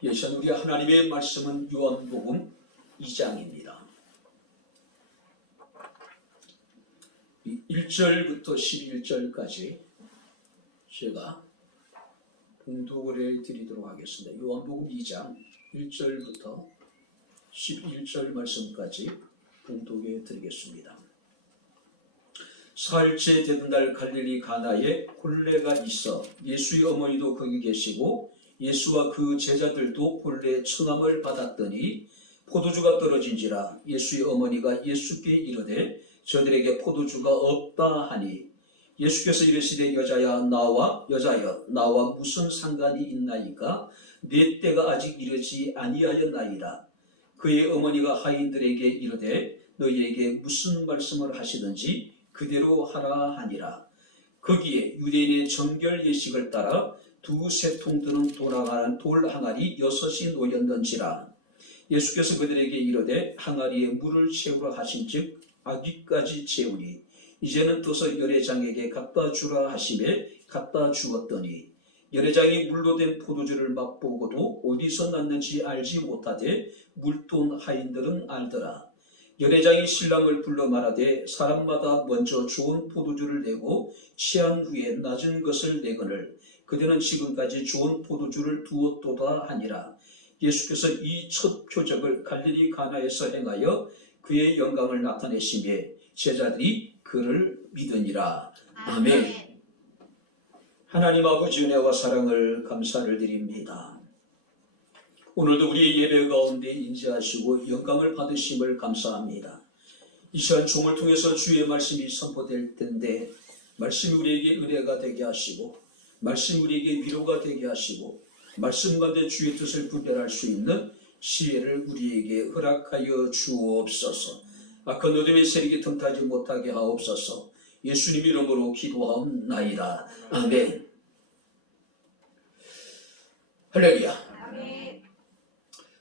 예전 우리 하나님의 말씀은 요한복음 2장입니다. 1절부터 11절까지 제가 봉독을 해드리도록 하겠습니다. 요한복음 2장 1절부터 11절 말씀까지 봉독해 드리겠습니다. 사흘째 되던 날 갈릴리 가나에 혼례가 있어 예수의 어머니도 거기 계시고 예수와 그 제자들도 본래 청함을 받았더니 포도주가 떨어진지라 예수의 어머니가 예수께 이르되 저들에게 포도주가 없다 하니 예수께서 이르시되 여자여 나와 무슨 상관이 있나이까 내 때가 아직 이르지 아니하였나이다. 그의 어머니가 하인들에게 이르되 너희에게 무슨 말씀을 하시든지 그대로 하라 하니라. 거기에 유대인의 정결 예식을 따라 두세 통 드는 돌아가는 돌 항아리 6이 놓였는지라. 예수께서 그들에게 이르되 항아리에 물을 채우라 하신즉 아귀까지 채우니 이제는 떠서 열애장에게 갖다 주라 하시매 갖다 주었더니 열애장이 물로 된 포도주를 맛보고도 어디서 났는지 알지 못하되 물돈 하인들은 알더라. 열애장이 신랑을 불러 말하되 사람마다 먼저 좋은 포도주를 내고 취한 후에 낮은 것을 내거늘 그대는 지금까지 좋은 포도주를 두었도다 하니라. 예수께서 이 첫 표적을 갈릴리 가나에서 행하여 그의 영광을 나타내시며 제자들이 그를 믿으니라. 아멘. 하나님 아버지 은혜와 사랑을 감사를 드립니다. 오늘도 우리의 예배 가운데 인지하시고 영광을 받으심을 감사합니다. 이 시간 종을 통해서 주의 말씀이 선포될 텐데 말씀이 우리에게 은혜가 되게 하시고 말씀이 우리에게 위로가 되게 하시고 말씀 가운데 주의 뜻을 분별할 수 있는 지혜를 우리에게 허락하여 주옵소서. 악한 어둠의 세력이 틈타지 못하게 하옵소서. 예수님 이름으로 기도하옵나이다. 아멘. 할렐루야.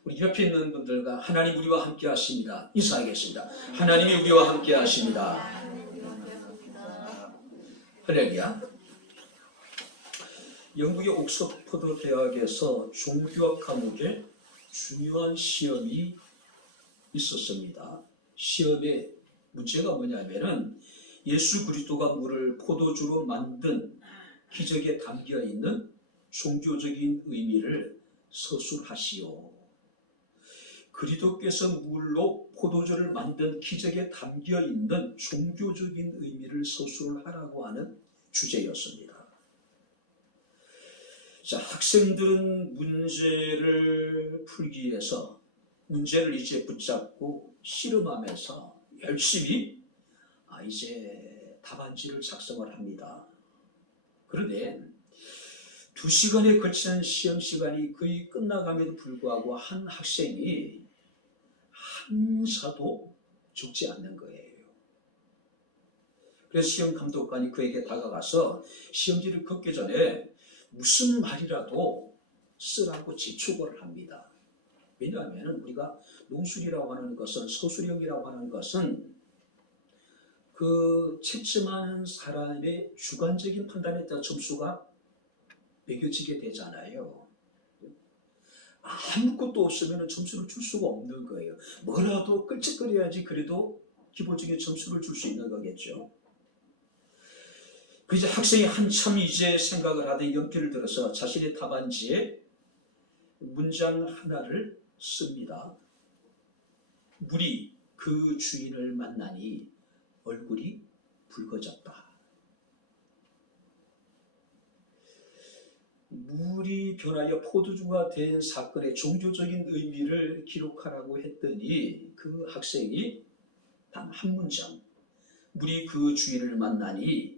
우리 옆에 있는 분들과 하나님 우리와 함께 하십니다. 인사하겠습니다. 하나님이 우리와 함께 하십니다. 할렐루야. 영국의 옥스퍼드 대학에서 종교학 과목에 중요한 시험이 있었습니다. 시험의 문제가 뭐냐면은 예수 그리스도가 물을 포도주로 만든 기적에 담겨 있는 종교적인 의미를 서술하시오. 그리스도께서 물로 포도주를 만든 기적에 담겨 있는 종교적인 의미를 서술하라고 하는 주제였습니다. 자, 학생들은 문제를 풀기 위해서 문제를 이제 붙잡고 씨름하면서 열심히 이제 답안지를 작성을 합니다. 그런데 2시간에 걸치는 시험 시간이 거의 끝나감에도 불구하고 한 학생이 한사도 적지 않는 거예요. 그래서 시험 감독관이 그에게 다가가서 시험지를 걷기 전에 무슨 말이라도 쓰라고 재촉을 합니다. 왜냐하면 우리가 논술이라고 하는 것은 서술형이라고 하는 것은 그 채점하는 사람의 주관적인 판단에 따라 점수가 매겨지게 되잖아요. 아무것도 없으면 점수를 줄 수가 없는 거예요. 뭐라도 끌적거려야지 그래도 기본적인 점수를 줄 수 있는 거겠죠. 그래서 학생이 한참 이제 생각을 하되 연필을 들어서 자신의 답안지에 문장 하나를 씁니다. 물이 그 주인을 만나니 얼굴이 붉어졌다. 물이 변하여 포도주가 된 사건의 종교적인 의미를 기록하라고 했더니 그 학생이 단 한 문장, 물이 그 주인을 만나니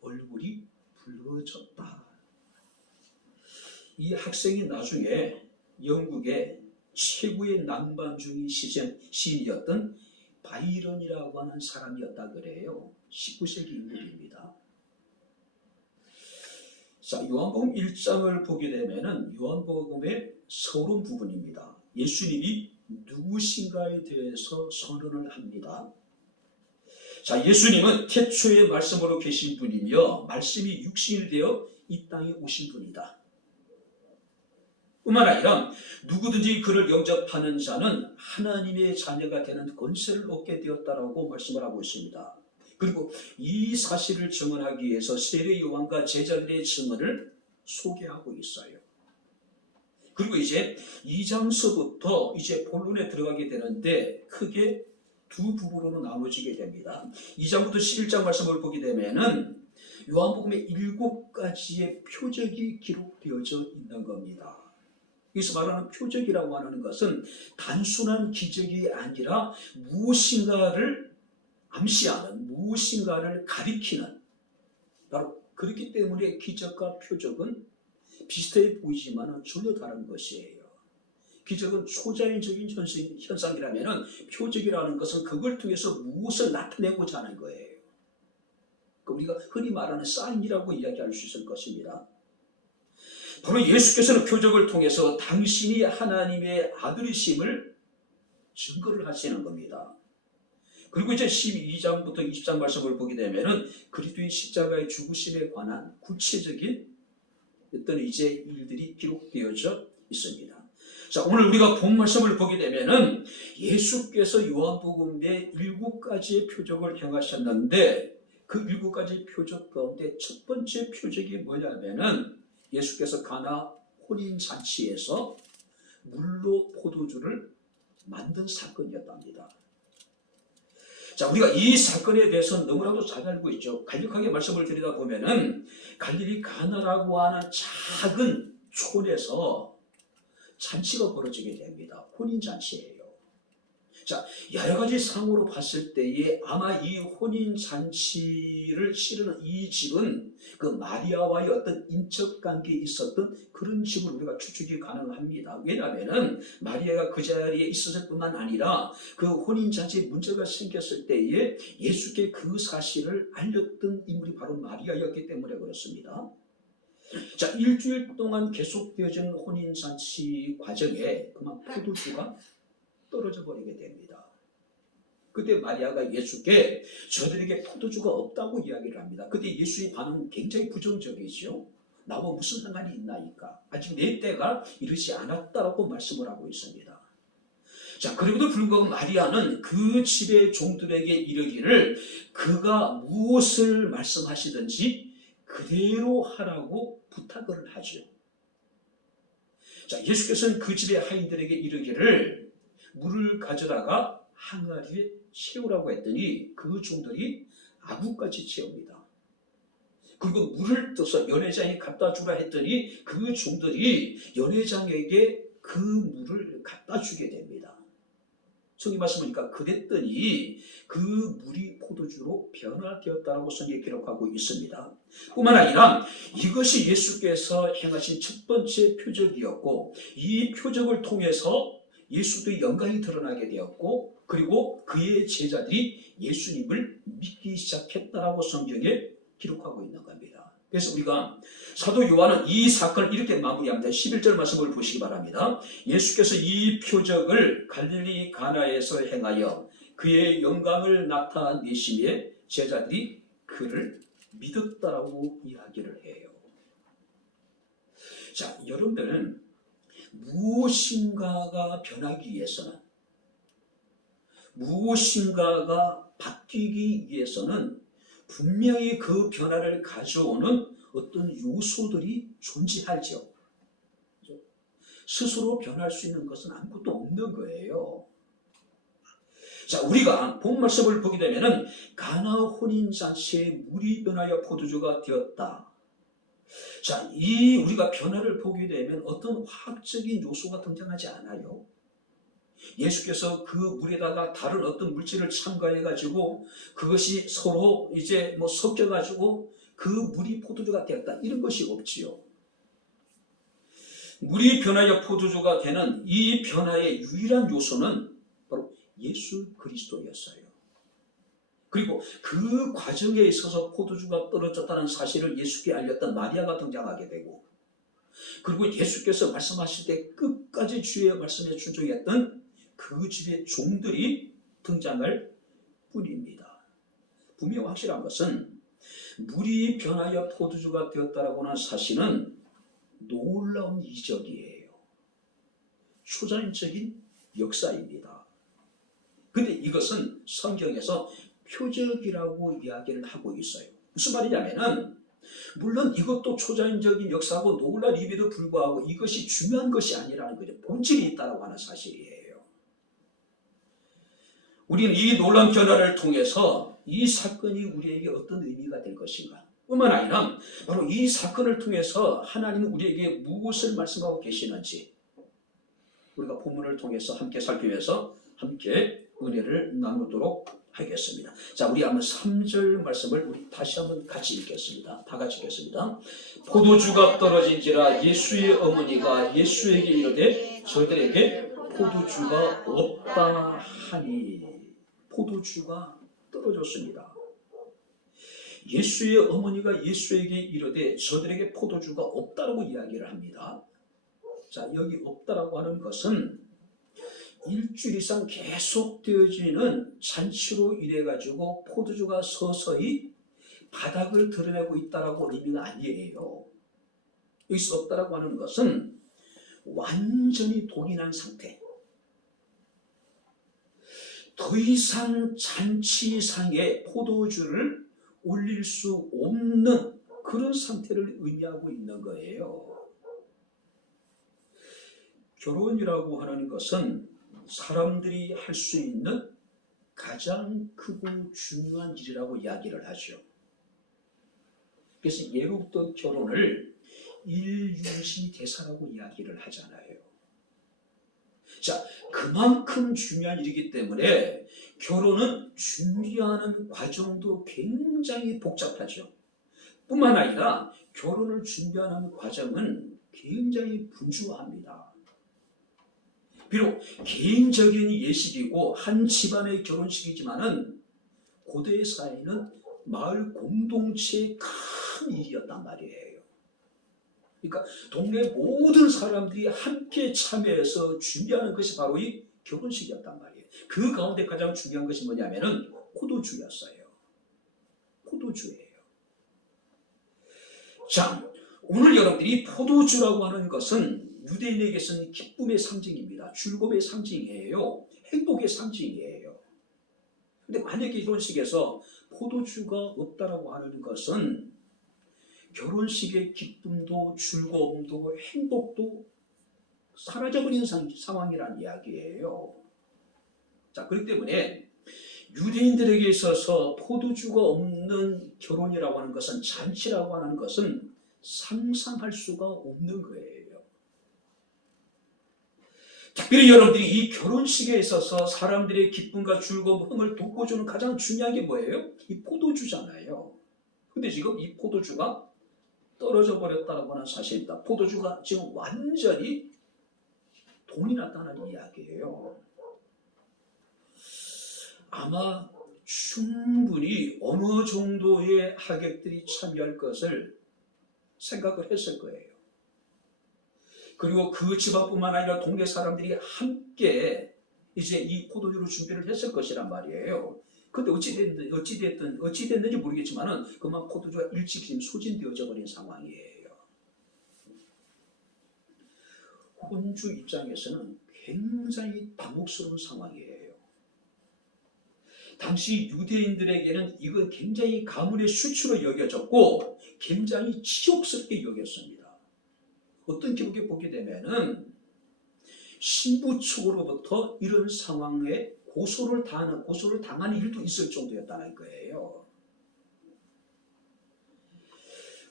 얼굴이 붉어졌다. 이 학생이 나중에 영국의 최고의 낭만주의 시인이었던 바이런이라고 하는 사람이었다 그래요. 19세기 인물입니다. 자, 요한복음 1장을 보게 되면은 요한복음의 서론 부분입니다. 예수님이 누구신가에 대해서 선언을 합니다. 자, 예수님은 태초의 말씀으로 계신 분이며 말씀이 육신이 되어 이 땅에 오신 분이다. 뿐만 아니라 누구든지 그를 영접하는 자는 하나님의 자녀가 되는 권세를 얻게 되었다라고 말씀을 하고 있습니다. 그리고 이 사실을 증언하기 위해서 세례 요한과 제자들의 증언을 소개하고 있어요. 그리고 이제 2장서부터 이제 본론에 들어가게 되는데 크게 두 부분으로 나눠지게 됩니다. 2장부터 11장 말씀을 보게 되면은 요한복음의 7가지의 표적이 기록되어져 있는 겁니다. 여기서 말하는 표적이라고 하는 것은 단순한 기적이 아니라 무엇인가를 암시하는, 무엇인가를 가리키는, 바로 그렇기 때문에 기적과 표적은 비슷해 보이지만 전혀 다른 것이에요. 기적은 초자연적인 현상이라면 표적이라는 것은 그걸 통해서 무엇을 나타내고자 하는 거예요. 우리가 흔히 말하는 사인이라고 이야기할 수 있을 것입니다. 바로 예수께서는 표적을 통해서 당신이 하나님의 아들이심을 증거를 하시는 겁니다. 그리고 이제 12장부터 20장 말씀을 보게 되면은 그리스도의 십자가의 죽으심에 관한 구체적인 어떤 이제 일들이 기록되어져 있습니다. 자, 오늘 우리가 본 말씀을 보게 되면은 예수께서 요한복음의 7가지의 표적을 행하셨는데 그 7가지 표적 가운데 첫 번째 표적이 뭐냐면은 예수께서 가나 혼인잔치에서 물로 포도주를 만든 사건이었답니다. 자, 우리가 이 사건에 대해서 너무나도 잘 알고 있죠. 간략하게 말씀을 드리다 보면은 갈릴리 가나라고 하는 작은 촌에서 잔치가 벌어지게 됩니다. 혼인잔치예요. 자, 여러 가지 상으로 봤을 때에 아마 이 혼인잔치를 치르는 이 집은 그 마리아와의 어떤 인적 관계에 있었던 그런 집을 우리가 추측이 가능합니다. 왜냐하면 마리아가 그 자리에 있었을 뿐만 아니라 그 혼인잔치에 문제가 생겼을 때에 예수께 그 사실을 알렸던 인물이 바로 마리아였기 때문에 그렇습니다. 자, 일주일 동안 계속되어진 혼인잔치 과정에 그만 포도주가 떨어져 버리게 됩니다. 그때 마리아가 예수께 저들에게 포도주가 없다고 이야기를 합니다. 그때 예수의 반응은 굉장히 부정적이죠. 나와 무슨 상관이 있나이까. 아직 내 때가 이르지 않았다라고 말씀을 하고 있습니다. 자, 그럼에도 불구하고 마리아는 그 집의 종들에게 이르기를 그가 무엇을 말씀하시든지 그대로 하라고 부탁을 하죠. 자, 예수께서는 그 집의 하인들에게 이르기를 물을 가져다가 항아리에 채우라고 했더니 그 종들이 아구까지 채웁니다. 그리고 물을 떠서 연회장에 갖다 주라 했더니 그 종들이 연회장에게 그 물을 갖다 주게 됩니다. 성경 말씀하니까 그랬더니 그 물이 포도주로 변화되었다라고 성경에 기록하고 있습니다. 뿐만 아니라 이것이 예수께서 행하신 첫 번째 표적이었고 이 표적을 통해서 예수도의 영광이 드러나게 되었고 그리고 그의 제자들이 예수님을 믿기 시작했다라고 성경에 기록하고 있는 겁니다. 그래서 우리가 사도 요한은 이 사건을 이렇게 마무리합니다. 11절 말씀을 보시기 바랍니다. 예수께서 이 표적을 갈릴리 가나에서 행하여 그의 영광을 나타내시며 제자들이 그를 믿었다라고 이야기를 해요. 자, 여러분들은 무엇인가가 변하기 위해서는 무엇인가가 바뀌기 위해서는 분명히 그 변화를 가져오는 어떤 요소들이 존재하죠. 스스로 변할 수 있는 것은 아무것도 없는 거예요. 자, 우리가 본 말씀을 보게 되면은 가나 혼인잔치에 물이 변하여 포도주가 되었다. 자, 이 우리가 변화를 보게 되면 어떤 화학적인 요소가 등장하지 않아요. 예수께서 그 물에다가 다른 어떤 물질을 첨가해가지고 그것이 서로 이제 섞여가지고 그 물이 포도주가 되었다. 이런 것이 없지요. 물이 변하여 포도주가 되는 이 변화의 유일한 요소는 바로 예수 그리스도였어요. 그리고 그 과정에 있어서 포도주가 떨어졌다는 사실을 예수께 알렸던 마리아가 등장하게 되고 그리고 예수께서 말씀하실 때 끝까지 주의 말씀에 순종했던 그 집의 종들이 등장할 뿐입니다. 분명 확실한 것은 물이 변하여 포도주가 되었다라고 하는 사실은 놀라운 이적이에요. 초자연적인 역사입니다. 근데 이것은 성경에서 표적이라고 이야기를 하고 있어요. 무슨 말이냐면은 물론 이것도 초자연적인 역사고 놀랄 일에도 불구하고 이것이 중요한 것이 아니라는 거죠. 본질이 있다고 하는 사실이에요. 우리는 이 놀라운 변화를 통해서 이 사건이 우리에게 어떤 의미가 될 것인가, 뿐만 아니라 바로 이 사건을 통해서 하나님은 우리에게 무엇을 말씀하고 계시는지 우리가 본문을 통해서 함께 살피면서 함께 은혜를 나누도록 하겠습니다. 자, 우리 한번 3절 말씀을 우리 다시 한번 같이 읽겠습니다. 다 같이 읽겠습니다. 포도주가 떨어진지라 예수의 어머니가 예수에게 이르되 저들에게 포도주가 없다 하니. 포도주가 떨어졌습니다. 예수의 어머니가 예수에게 이르되 저들에게 포도주가 없다라고 이야기를 합니다. 자, 여기 없다라고 하는 것은 일주일 이상 계속되어지는 잔치로 인해가지고 포도주가 서서히 바닥을 드러내고 있다라고 의미가 아니에요. 여기서 없다라고 하는 것은 완전히 동일한 상태. 더 이상 잔치상에 포도주를 올릴 수 없는 그런 상태를 의미하고 있는 거예요. 결혼이라고 하는 것은 사람들이 할 수 있는 가장 크고 중요한 일이라고 이야기를 하죠. 그래서 예로부터 결혼을 일윤시 대사라고 이야기를 하잖아요. 자, 그만큼 중요한 일이기 때문에 결혼은 준비하는 과정도 굉장히 복잡하죠. 뿐만 아니라 결혼을 준비하는 과정은 굉장히 분주합니다. 비록 개인적인 예식이고 한 집안의 결혼식이지만은 고대 사회는 마을 공동체의 큰 일이었단 말이에요. 그러니까 동네 모든 사람들이 함께 참여해서 준비하는 것이 바로 이 결혼식이었단 말이에요. 그 가운데 가장 중요한 것이 뭐냐면은 포도주였어요. 포도주예요. 자, 오늘 여러분들이 포도주라고 하는 것은 유대인에게서는 기쁨의 상징입니다. 즐거움의 상징이에요. 행복의 상징이에요. 근데 만약에 결혼식에서 포도주가 없다라고 하는 것은 결혼식의 기쁨도 즐거움도 행복도 사라져버리는 상황이라는 이야기예요. 자, 그렇기 때문에 유대인들에게 있어서 포도주가 없는 결혼이라고 하는 것은, 잔치라고 하는 것은 상상할 수가 없는 거예요. 특별히 여러분들이 이 결혼식에 있어서 사람들의 기쁨과 즐거움, 흥을 돋궈주는 가장 중요한 게 뭐예요? 이 포도주잖아요. 근데 지금 이 포도주가 떨어져 버렸다고 하는 사실입니다. 포도주가 지금 완전히 돈이 났다는 이야기예요. 아마 충분히 어느 정도의 하객들이 참여할 것을 생각을 했을 거예요. 그리고 그 집안뿐만 아니라 동네 사람들이 함께 이제 이 포도주를 준비를 했을 것이란 말이에요. 근데 어찌됐는지 모르겠지만은 그만 포도주가 일찍 지금 소진되어져 버린 상황이에요. 혼주 입장에서는 굉장히 당혹스러운 상황이에요. 당시 유대인들에게는 이건 굉장히 가문의 수치로 여겨졌고 굉장히 치욕스럽게 여겼습니다. 어떤 기록에 보게 되면은 신부 측으로부터 이런 상황에 고소를 당하는 일도 있을 정도였다는 거예요.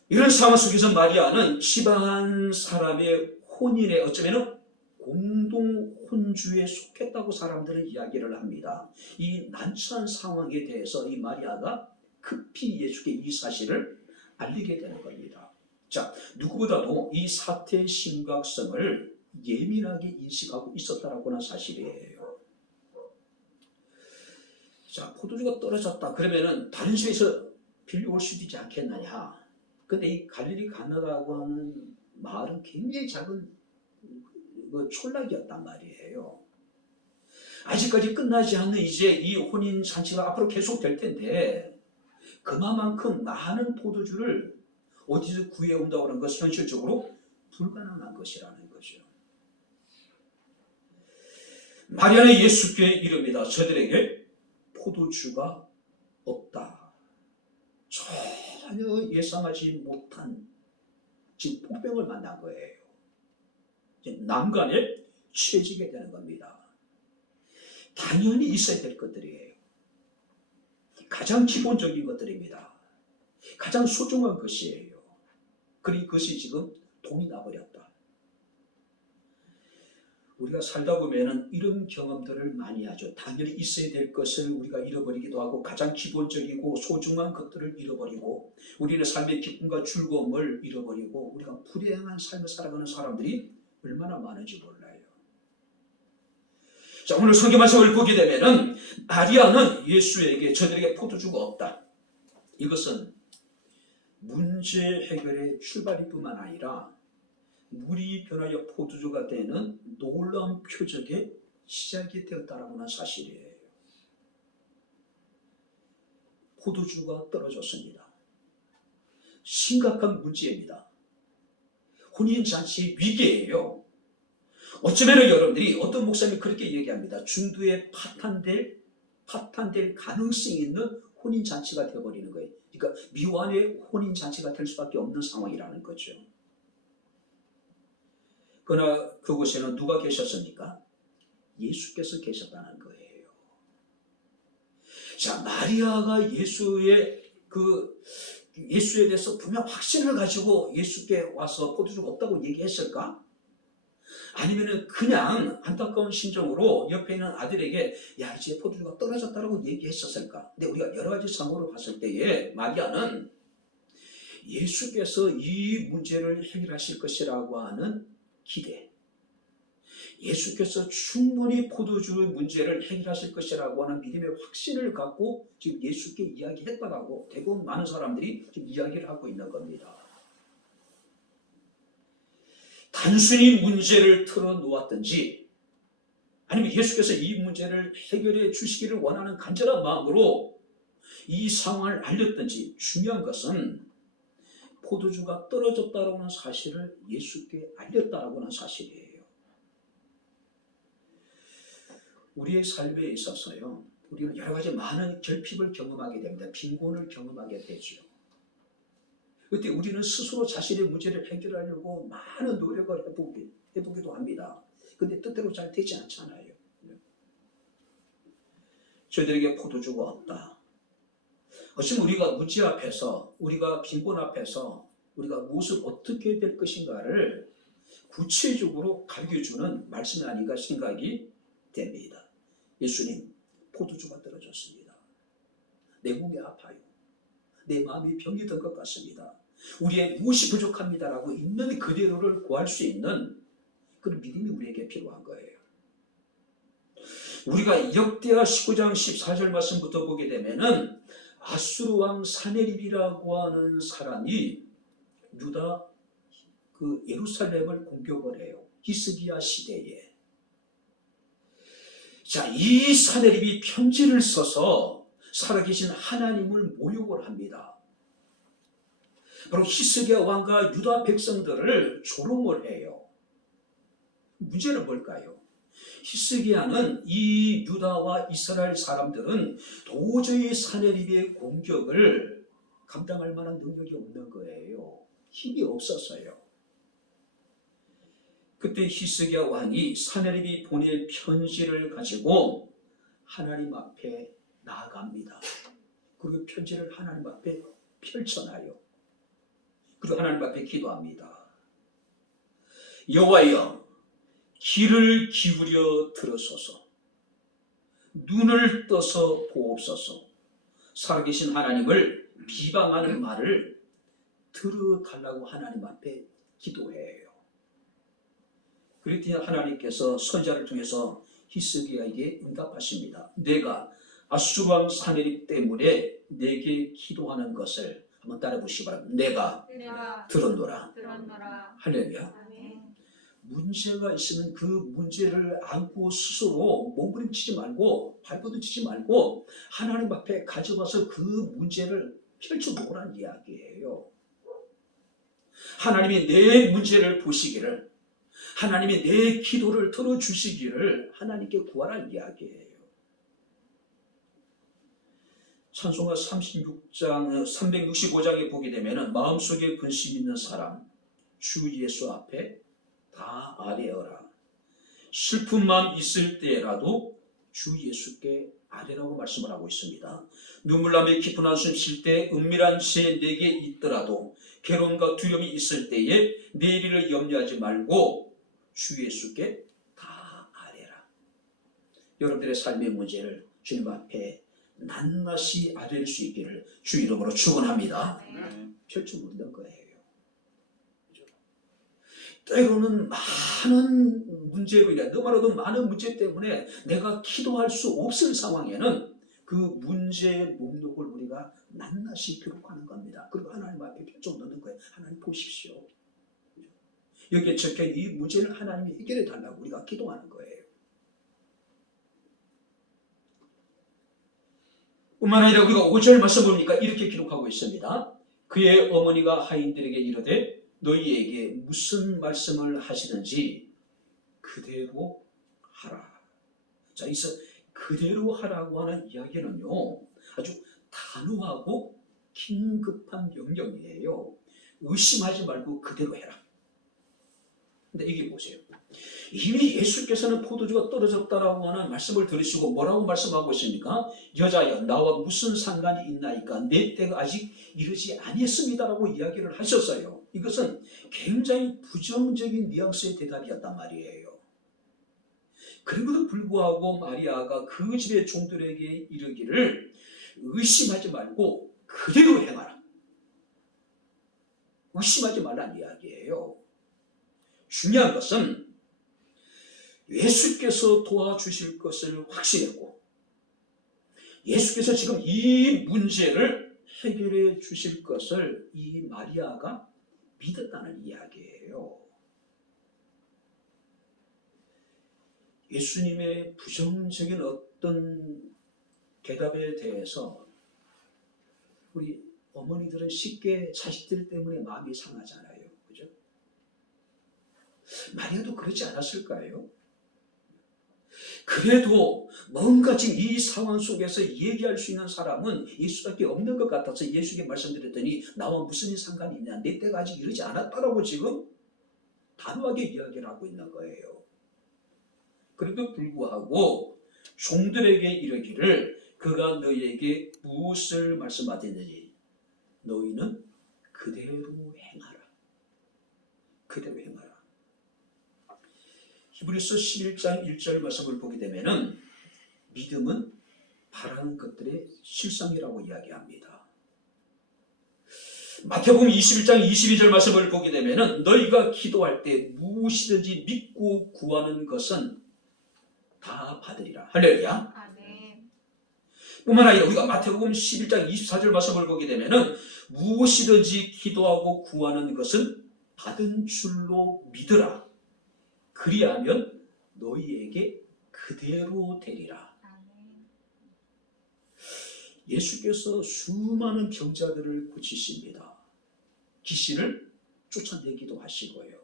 이런 상황 속에서 마리아는 집안 사람의 혼인에 어쩌면 공동 혼주에 속했다고 사람들은 이야기를 합니다. 이 난처한 상황에 대해서 이 마리아가 급히 예수께 이 사실을 알리게 되는 겁니다. 자, 누구보다도 이 사태의 심각성을 예민하게 인식하고 있었다라고 하는 사실이에요. 자, 포도주가 떨어졌다. 그러면은 다른 지역에서 빌려올 수도 있지 않겠느냐. 근데 이 갈릴리 가나라고 하는 마을은 굉장히 작은 촌락이었단 말이에요. 아직까지 끝나지 않는 이제 이 혼인 잔치가 앞으로 계속될 텐데 그만큼 많은 포도주를 어디서 구해온다고 하는 것은 현실적으로 불가능한 것이라는 거죠. 마리아는 예수께 이릅니다. 저들에게 포도주가 없다. 전혀 예상하지 못한 지금 폭병을 만난 거예요. 난간에 취해지게 되는 겁니다. 당연히 있어야 될 것들이에요. 가장 기본적인 것들입니다. 가장 소중한 것이에요. 그러니 그것이 지금 동이 나버렸다. 우리가 살다 보면 이런 경험들을 많이 하죠. 당연히 있어야 될 것을 우리가 잃어버리기도 하고 가장 기본적이고 소중한 것들을 잃어버리고 우리는 삶의 기쁨과 즐거움을 잃어버리고 우리가 불행한 삶을 살아가는 사람들이 얼마나 많은지 몰라요. 자, 오늘 성경 말씀을 보게 되면은 마리아는 예수에게 저들에게 포도주가 없다. 이것은 문제 해결의 출발일 뿐만 아니라 물이 변하여 포도주가 되는 놀라운 표적의 시작이 되었다라고 하는 사실이에요. 포도주가 떨어졌습니다. 심각한 문제입니다. 혼인잔치 위기예요. 어쩌면 여러분들이 어떤 목사님이 그렇게 얘기합니다. 중도에 파탄될 가능성이 있는 혼인잔치가 되어버리는 거예요. 그러니까 미완의 혼인잔치가 될 수밖에 없는 상황이라는 거죠. 그러나 그곳에는 누가 계셨습니까? 예수께서 계셨다는 거예요. 자, 마리아가 예수에 대해서 분명 확신을 가지고 예수께 와서 포도주가 없다고 얘기했을까? 아니면 그냥 안타까운 심정으로 옆에 있는 아들에게 야, 이제 포도주가 떨어졌다고 얘기했었을까? 근데 우리가 여러 가지 상황으로 봤을 때에 마리아는 예수께서 이 문제를 해결하실 것이라고 하는 기대, 예수께서 충분히 포도주의 문제를 해결하실 것이라고 하는 믿음의 확신을 갖고 지금 예수께 이야기했다라고 대부분 많은 사람들이 지금 이야기를 하고 있는 겁니다. 단순히 문제를 털어놓았든지 아니면 예수께서 이 문제를 해결해 주시기를 원하는 간절한 마음으로 이 상황을 알렸든지 중요한 것은 포도주가 떨어졌다고 하는 사실을 예수께 알렸다고 하는 사실이에요. 우리의 삶에 있어서요, 우리는 여러 가지 많은 결핍을 경험하게 됩니다. 빈곤을 경험하게 되죠. 그때 우리는 스스로 자신의 문제를 해결하려고 많은 노력을 해보기도 합니다. 근데 뜻대로 잘 되지 않잖아요. 저희들에게 포도주가 없다. 어쩌면 우리가 문제 앞에서, 우리가 빈곤 앞에서 우리가 무엇을 어떻게 해야 될 것인가를 구체적으로 가르쳐주는 말씀이 아닌가 생각이 됩니다. 예수님, 포도주가 떨어졌습니다. 내 몸이 아파요. 내 마음이 병이 든 것 같습니다. 우리의 무엇이 부족합니다라고 있는 그대로를 구할 수 있는 그런 믿음이 우리에게 필요한 거예요. 우리가 역대하 19장 14절 말씀부터 보게 되면은 아수르 왕 사네립이라고 하는 사람이 유다 예루살렘을 공격을 해요. 히스기야 시대에. 자, 이 사네립이 편지를 써서 살아계신 하나님을 모욕을 합니다. 바로 히스기야 왕과 유다 백성들을 조롱을 해요. 문제는 뭘까요? 히스기야는 이 유다와 이스라엘 사람들은 도저히 사네립의 공격을 감당할 만한 능력이 없는 거예요. 힘이 없었어요. 그때 히스기야 왕이 사네립이 보낸 편지를 가지고 하나님 앞에 나아갑니다. 그리고 편지를 하나님 앞에 펼쳐놔요. 그리고 하나님 앞에 기도합니다. 여호와여, 귀를 기울여 들으소서. 눈을 떠서 보옵소서. 살아계신 하나님을 비방하는 말을 들어달라고 하나님 앞에 기도해요. 그랬더니 하나님께서 선지자를 통해서 히스기야에게 응답하십니다. 내가 아수르 왕 사네립 때문에 내게 기도하는 것을 한번 따라 보시기 바랍니다. 내가 들었노라. 할렐루야. 문제가 있으면 그 문제를 안고 스스로 몸부림치지 말고 발버둥치지 말고 하나님 앞에 가져와서 그 문제를 하나님이 내 기도를 들어주시기를 하나님께 구하라는 이야기예요. 찬송가 365장에 보게 되면 마음속에 근심 있는 사람 주 예수 앞에 다 아뢰어라. 슬픈 마음 있을 때라도 주 예수께 아뢰라고 말씀을 하고 있습니다. 눈물남에 깊은 한숨 쉴 때 은밀한 죄 내게 있더라도 괴로움과 두려움이 있을 때에 내일을 염려하지 말고 주 예수께 다 아뢰라. 여러분들의 삶의 문제를 주님 앞에 낱낱이 아뢰일 수 있기를 주 이름으로 축원합니다. 절충 없는 거예요. 때로는 많은 문제로 인해 너무나도 많은 문제 때문에 내가 기도할 수 없을 상황에는 그 문제의 목록을 우리가 낱낱이 기록하는 겁니다. 그리고 하나님 앞에 표정 넣는 거예요. 하나님 보십시오. 여기에 적혀있는 이 문제를 하나님이 해결해 달라고 우리가 기도하는 거예요. 뿐만 아니라 우리가 5절 말씀 보니까 이렇게 기록하고 있습니다. 그의 어머니가 하인들에게 이르되 너희에게 무슨 말씀을 하시든지 그대로 하라. 자, 여기서 그대로 하라고 하는 이야기는요, 아주 단호하고 긴급한 명령이에요. 의심하지 말고 그대로 해라. 근데 이게 보세요. 이미 예수께서는 포도주가 떨어졌다라고 하는 말씀을 들으시고 뭐라고 말씀하고 있습니까? 여자여 나와 무슨 상관이 있나이까 내 때가 아직 이르지 아니했습니다라고 이야기를 하셨어요. 이것은 굉장히 부정적인 뉘앙스의 대답이었단 말이에요. 그럼에도 불구하고 마리아가 그 집의 종들에게 이르기를 의심하지 말고 그대로 행하라. 의심하지 말라는 이야기예요. 중요한 것은 예수께서 도와주실 것을 확신했고 예수께서 지금 이 문제를 해결해 주실 것을 이 마리아가 믿었다는 이야기예요. 예수님의 부정적인 어떤 대답에 대해서 우리 어머니들은 쉽게 자식들 때문에 마음이 상하잖아요. 그죠? 마리아도 그렇지 않았을까요? 그래도 뭔가 지금 이 상황 속에서 얘기할 수 있는 사람은 예수밖에 없는 것 같아서 예수에게 말씀드렸더니 나와 무슨 상관이 있냐, 내 때가 아직 이르지 않았다라고 지금 단호하게 이야기를 하고 있는 거예요. 그래도 불구하고 종들에게 이르기를 그가 너희에게 무엇을 말씀하였느니 너희는 그대로 행하라. 그대로 행하라. 히브리서 11장 1절 말씀을 보게 되면은 믿음은 바라는 것들의 실상이라고 이야기합니다. 마태복음 21장 22절 말씀을 보게 되면은 너희가 기도할 때 무엇이든지 믿고 구하는 것은 다 받으리라. 할렐루야. 아멘. 뿐만 아니라 우리가 마태복음 11장 24절 말씀을 보게 되면은 무엇이든지 기도하고 구하는 것은 받은 줄로 믿으라. 그리하면 너희에게 그대로 되리라. 예수께서 수많은 병자들을 고치십니다. 귀신을 쫓아내기도 하시고요.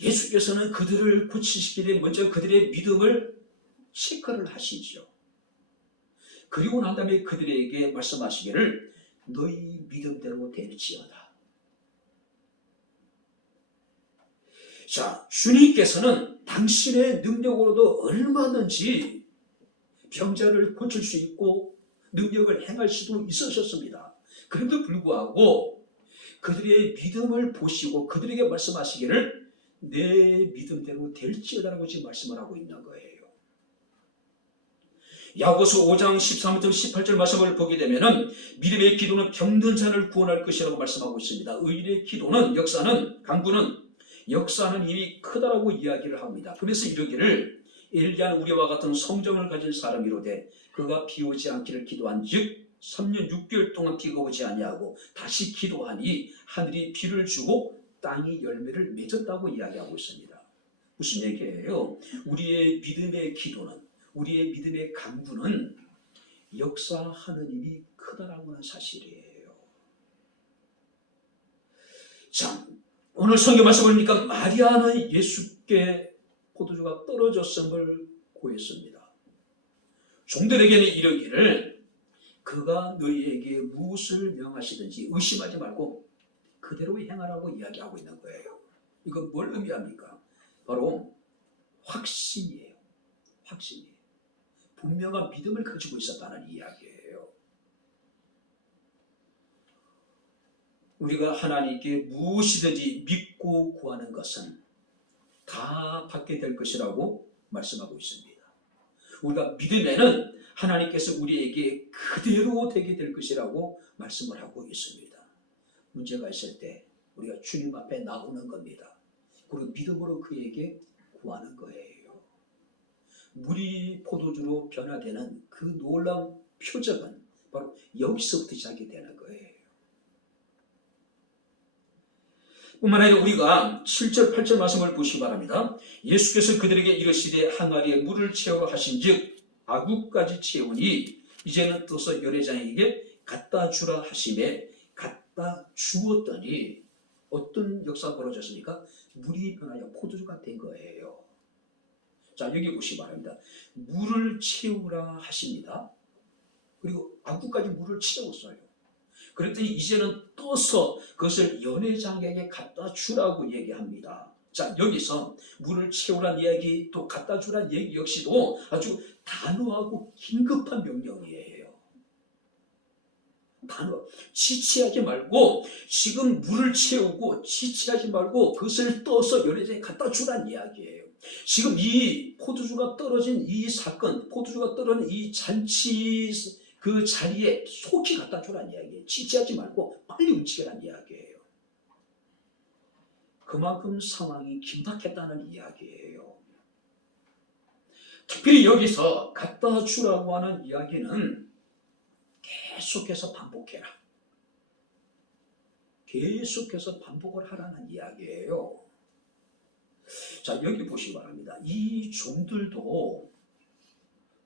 예수께서는 그들을 고치시기 전 먼저 그들의 믿음을 체크를 하시죠. 그리고 난 다음에 그들에게 말씀하시기를 너희 믿음대로 될지어다. 자, 주님께서는 당신의 능력으로도 얼마든지 병자를 고칠 수 있고 능력을 행할 수도 있으셨습니다. 그럼에도 불구하고 그들의 믿음을 보시고 그들에게 말씀하시기를 내 믿음대로 될지어다라고 지금 말씀을 하고 있는 거예요. 야고보서 5장 13절 18절 말씀을 보게 되면은 믿음의 기도는 병든 자를 구원할 것이라고 말씀하고 있습니다. 의인의 기도는 역사는 강구는 역사는 이미 크다라고 이야기를 합니다. 그래서 이르기를 엘리야는 우리와 같은 성정을 가진 사람이로되 그가 비 오지 않기를 기도한 즉 3년 6개월 동안 비가 오지 아니하고 다시 기도하니 하늘이 비를 주고 땅이 열매를 맺었다고 이야기하고 있습니다. 무슨 얘기예요? 우리의 믿음의 기도는, 우리의 믿음의 간구는 역사하는 힘이 크다라고 하는 사실이에요. 참, 오늘 성경 말씀 보니까 마리아는 예수께 포도주가 떨어졌음을 고했습니다. 종들에게는 이르기를 그가 너희에게 무엇을 명하시든지 의심하지 말고 그대로 행하라고 이야기하고 있는 거예요. 이건 뭘 의미합니까? 바로 확신이에요. 확신이에요. 분명한 믿음을 가지고 있었다는 이야기예요. 우리가 하나님께 무엇이든지 믿고 구하는 것은 다 받게 될 것이라고 말씀하고 있습니다. 우리가 믿음에는 하나님께서 우리에게 그대로 되게 될 것이라고 말씀을 하고 있습니다. 문제가 있을 때 우리가 주님 앞에 나오는 겁니다. 그리고 믿음으로 그에게 구하는 거예요. 물이 포도주로 변화되는 그 놀라운 표적은 바로 여기서부터 시작이 되는 거예요. 뿐만 아니라 우리가 7절 8절 말씀을 보시기 바랍니다. 예수께서 그들에게 이르시되 항아리에 물을 채우라 하신즉 아구까지 채우니 이제는 떠서 연회장에게 갖다 주라 하심에 갖다 주었더니 어떤 역사가 벌어졌습니까? 물이 변하여 포도주가 된 거예요. 자, 여기 보시기 바랍니다. 물을 채우라 하십니다. 그리고 아구까지 물을 채웠어요. 그랬더니 이제는 떠서 그것을 연회장에게 갖다 주라고 얘기합니다. 자, 여기서 물을 채우란 이야기, 또 갖다 주란 얘기 역시도 아주 단호하고 긴급한 명령이에요. 단호. 지체하지 말고 지금 물을 채우고 지체하지 말고 그것을 떠서 연회장에 갖다 주란 이야기예요. 지금 이 포도주가 떨어진 이 사건, 포도주가 떨어진 이 잔치 그 자리에 속히 갖다 주란 이야기예요. 지체하지 말고 빨리 움직이란 이야기예요. 그만큼 상황이 긴박했다는 이야기예요. 특별히 여기서 갖다 주라고 하는 이야기는 계속해서 반복해라. 계속해서 반복을 하라는 이야기예요. 자, 여기 보시기 바랍니다. 이 종들도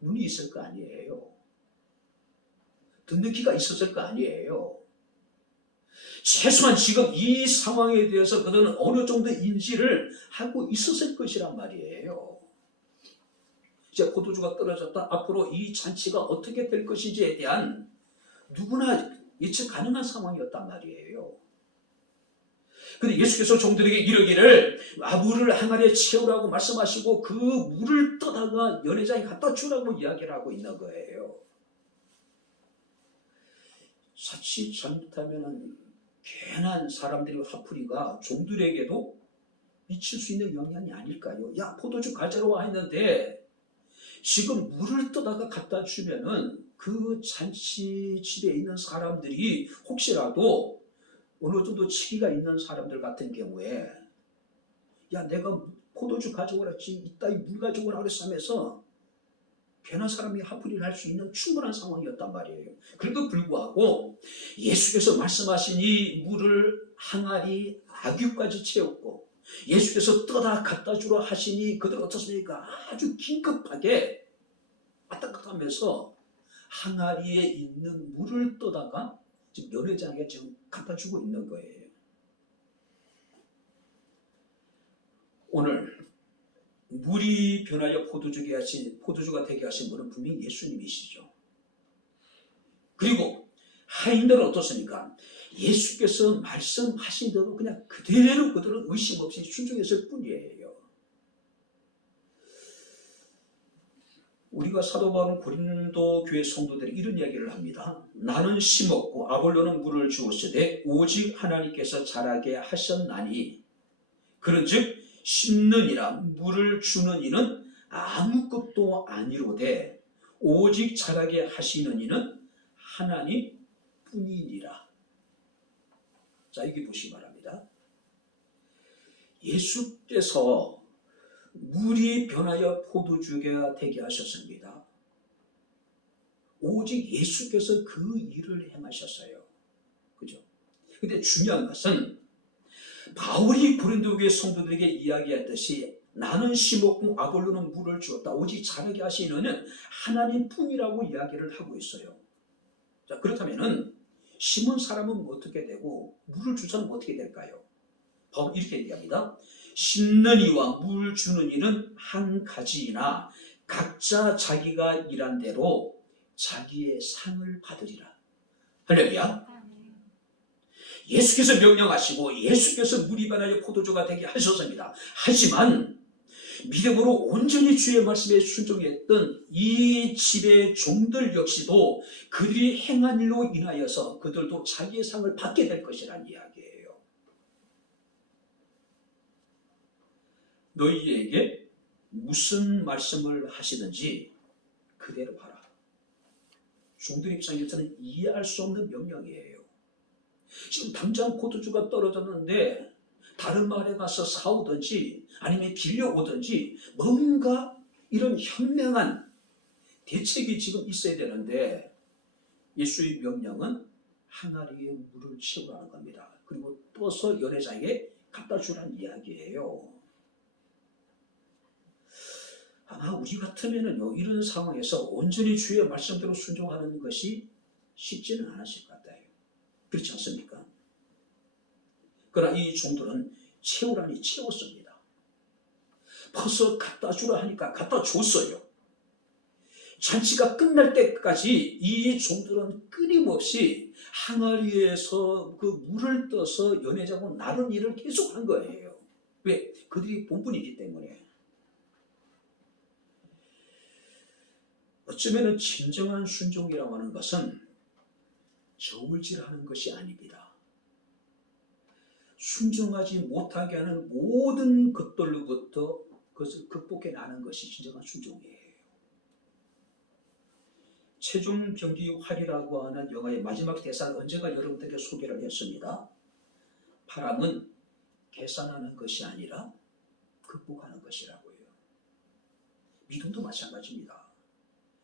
눈이 있을 거 아니에요. 듣는 귀가 있었을 거 아니에요. 최소한 지금 이 상황에 대해서 그들은 어느 정도 인지를 하고 있었을 것이란 말이에요. 이제 포도주가 떨어졌다. 앞으로 이 잔치가 어떻게 될 것인지에 대한 누구나 예측 가능한 상황이었단 말이에요. 근데 예수께서 종들에게 이르기를 물을 항아리에 채우라고 말씀하시고 그 물을 떠다가 연회장에 갖다 주라고 이야기를 하고 있는 거예요. 자칫 잘못하면 괜한 사람들의 화풀이가 종들에게도 미칠 수 있는 영향이 아닐까요? 야, 포도주 가져러 와 했는데 지금 물을 떠다가 갖다 주면은 그 잔치집에 있는 사람들이 혹시라도 어느 정도 치기가 있는 사람들 같은 경우에 야, 내가 포도주 가져오라 했지 이따위 물 가져오라 그랬으면서 괜한 사람이 화풀이를 할 수 있는 충분한 상황이었단 말이에요. 그래도 불구하고 예수께서 말씀하신 이 물을 항아리 아귀까지 채웠고 예수께서 떠다 갖다 주라 하시니 그들 어떻습니까? 아주 긴급하게 왔다 갔다 하면서 항아리에 있는 물을 떠다가 지금 연회장에 지금 갖다 주고 있는 거예요. 오늘 물이 변하여 포도주가 되게 하신 분은 분명히 예수님이시죠. 그리고 하인들은 어떻습니까? 예수께서 말씀하신 대로 그냥 그대로 그들은 의심 없이 순종했을 뿐이에요. 우리가 사도 바울 고린도 교회 성도들이 이런 이야기를 합니다. 나는 심었고 아볼로는 물을 주었으되 오직 하나님께서 자라게 하셨나니 그런즉 심는 이나 물을 주는 이는 아무것도 아니로되 오직 자라게 하시는 이는 하나님 뿐이니라. 자, 여기 보시기 바랍니다. 예수께서 물이 변하여 포도주가 되게 하셨습니다. 오직 예수께서 그 일을 행하셨어요. 그죠? 근데 중요한 것은 바울이 고린도 교회 성도들에게 이야기했듯이 나는 심었고 아볼로는 물을 주었다. 오직 자라게 하시는 이는 하나님뿐이라고 이야기를 하고 있어요. 자, 그렇다면은 심은 사람은 어떻게 되고 물을 준 사람은 어떻게 될까요? 이렇게 얘기합니다. 심는 이와 물 주는 이는 한 가지이나 각자 자기가 일한 대로 자기의 상을 받으리라. 할렐루야. 예수께서 명령하시고 예수께서 물 입안하여 포도주가 되게 하셨습니다. 하지만 믿음으로 온전히 주의 말씀에 순종했던 이 집의 종들 역시도 그들이 행한 일로 인하여서 그들도 자기의 상을 받게 될 것이라는 이야기예요. 너희에게 무슨 말씀을 하시든지 그대로 하라. 종들 입장에서는 이해할 수 없는 명령이에요. 지금 당장 포도주가 떨어졌는데 다른 마을에 가서 사오든지 아니면 빌려오든지 뭔가 이런 현명한 대책이 지금 있어야 되는데 예수의 명령은 항아리에 물을 채우라는 겁니다. 그리고 떠서 연회장에 갖다 주라는 이야기예요. 아마 우리 같으면은요, 이런 상황에서 온전히 주의 말씀대로 순종하는 것이 쉽지는 않으실 것 같아요. 그렇지 않습니까? 그러나 이 종들은 채우라니 채웠습니다. 벌써 갖다 주라 하니까 갖다 줬어요. 잔치가 끝날 때까지 이 종들은 끊임없이 항아리에서 그 물을 떠서 연회장으로 나른 일을 계속한 거예요. 왜? 그들이 본분이기 때문에. 어쩌면 진정한 순종이라고 하는 것은 저울질하는 것이 아닙니다. 순종하지 못하게 하는 모든 것들로부터 그것을 극복해 나가는 것이 진정한 순종이에요. 최종병기 활이라고 하는 영화의 마지막 대사를 언제가 여러분들에게 소개를 했습니다. 바람은 계산하는 것이 아니라 극복하는 것이라고요. 믿음도 마찬가지입니다.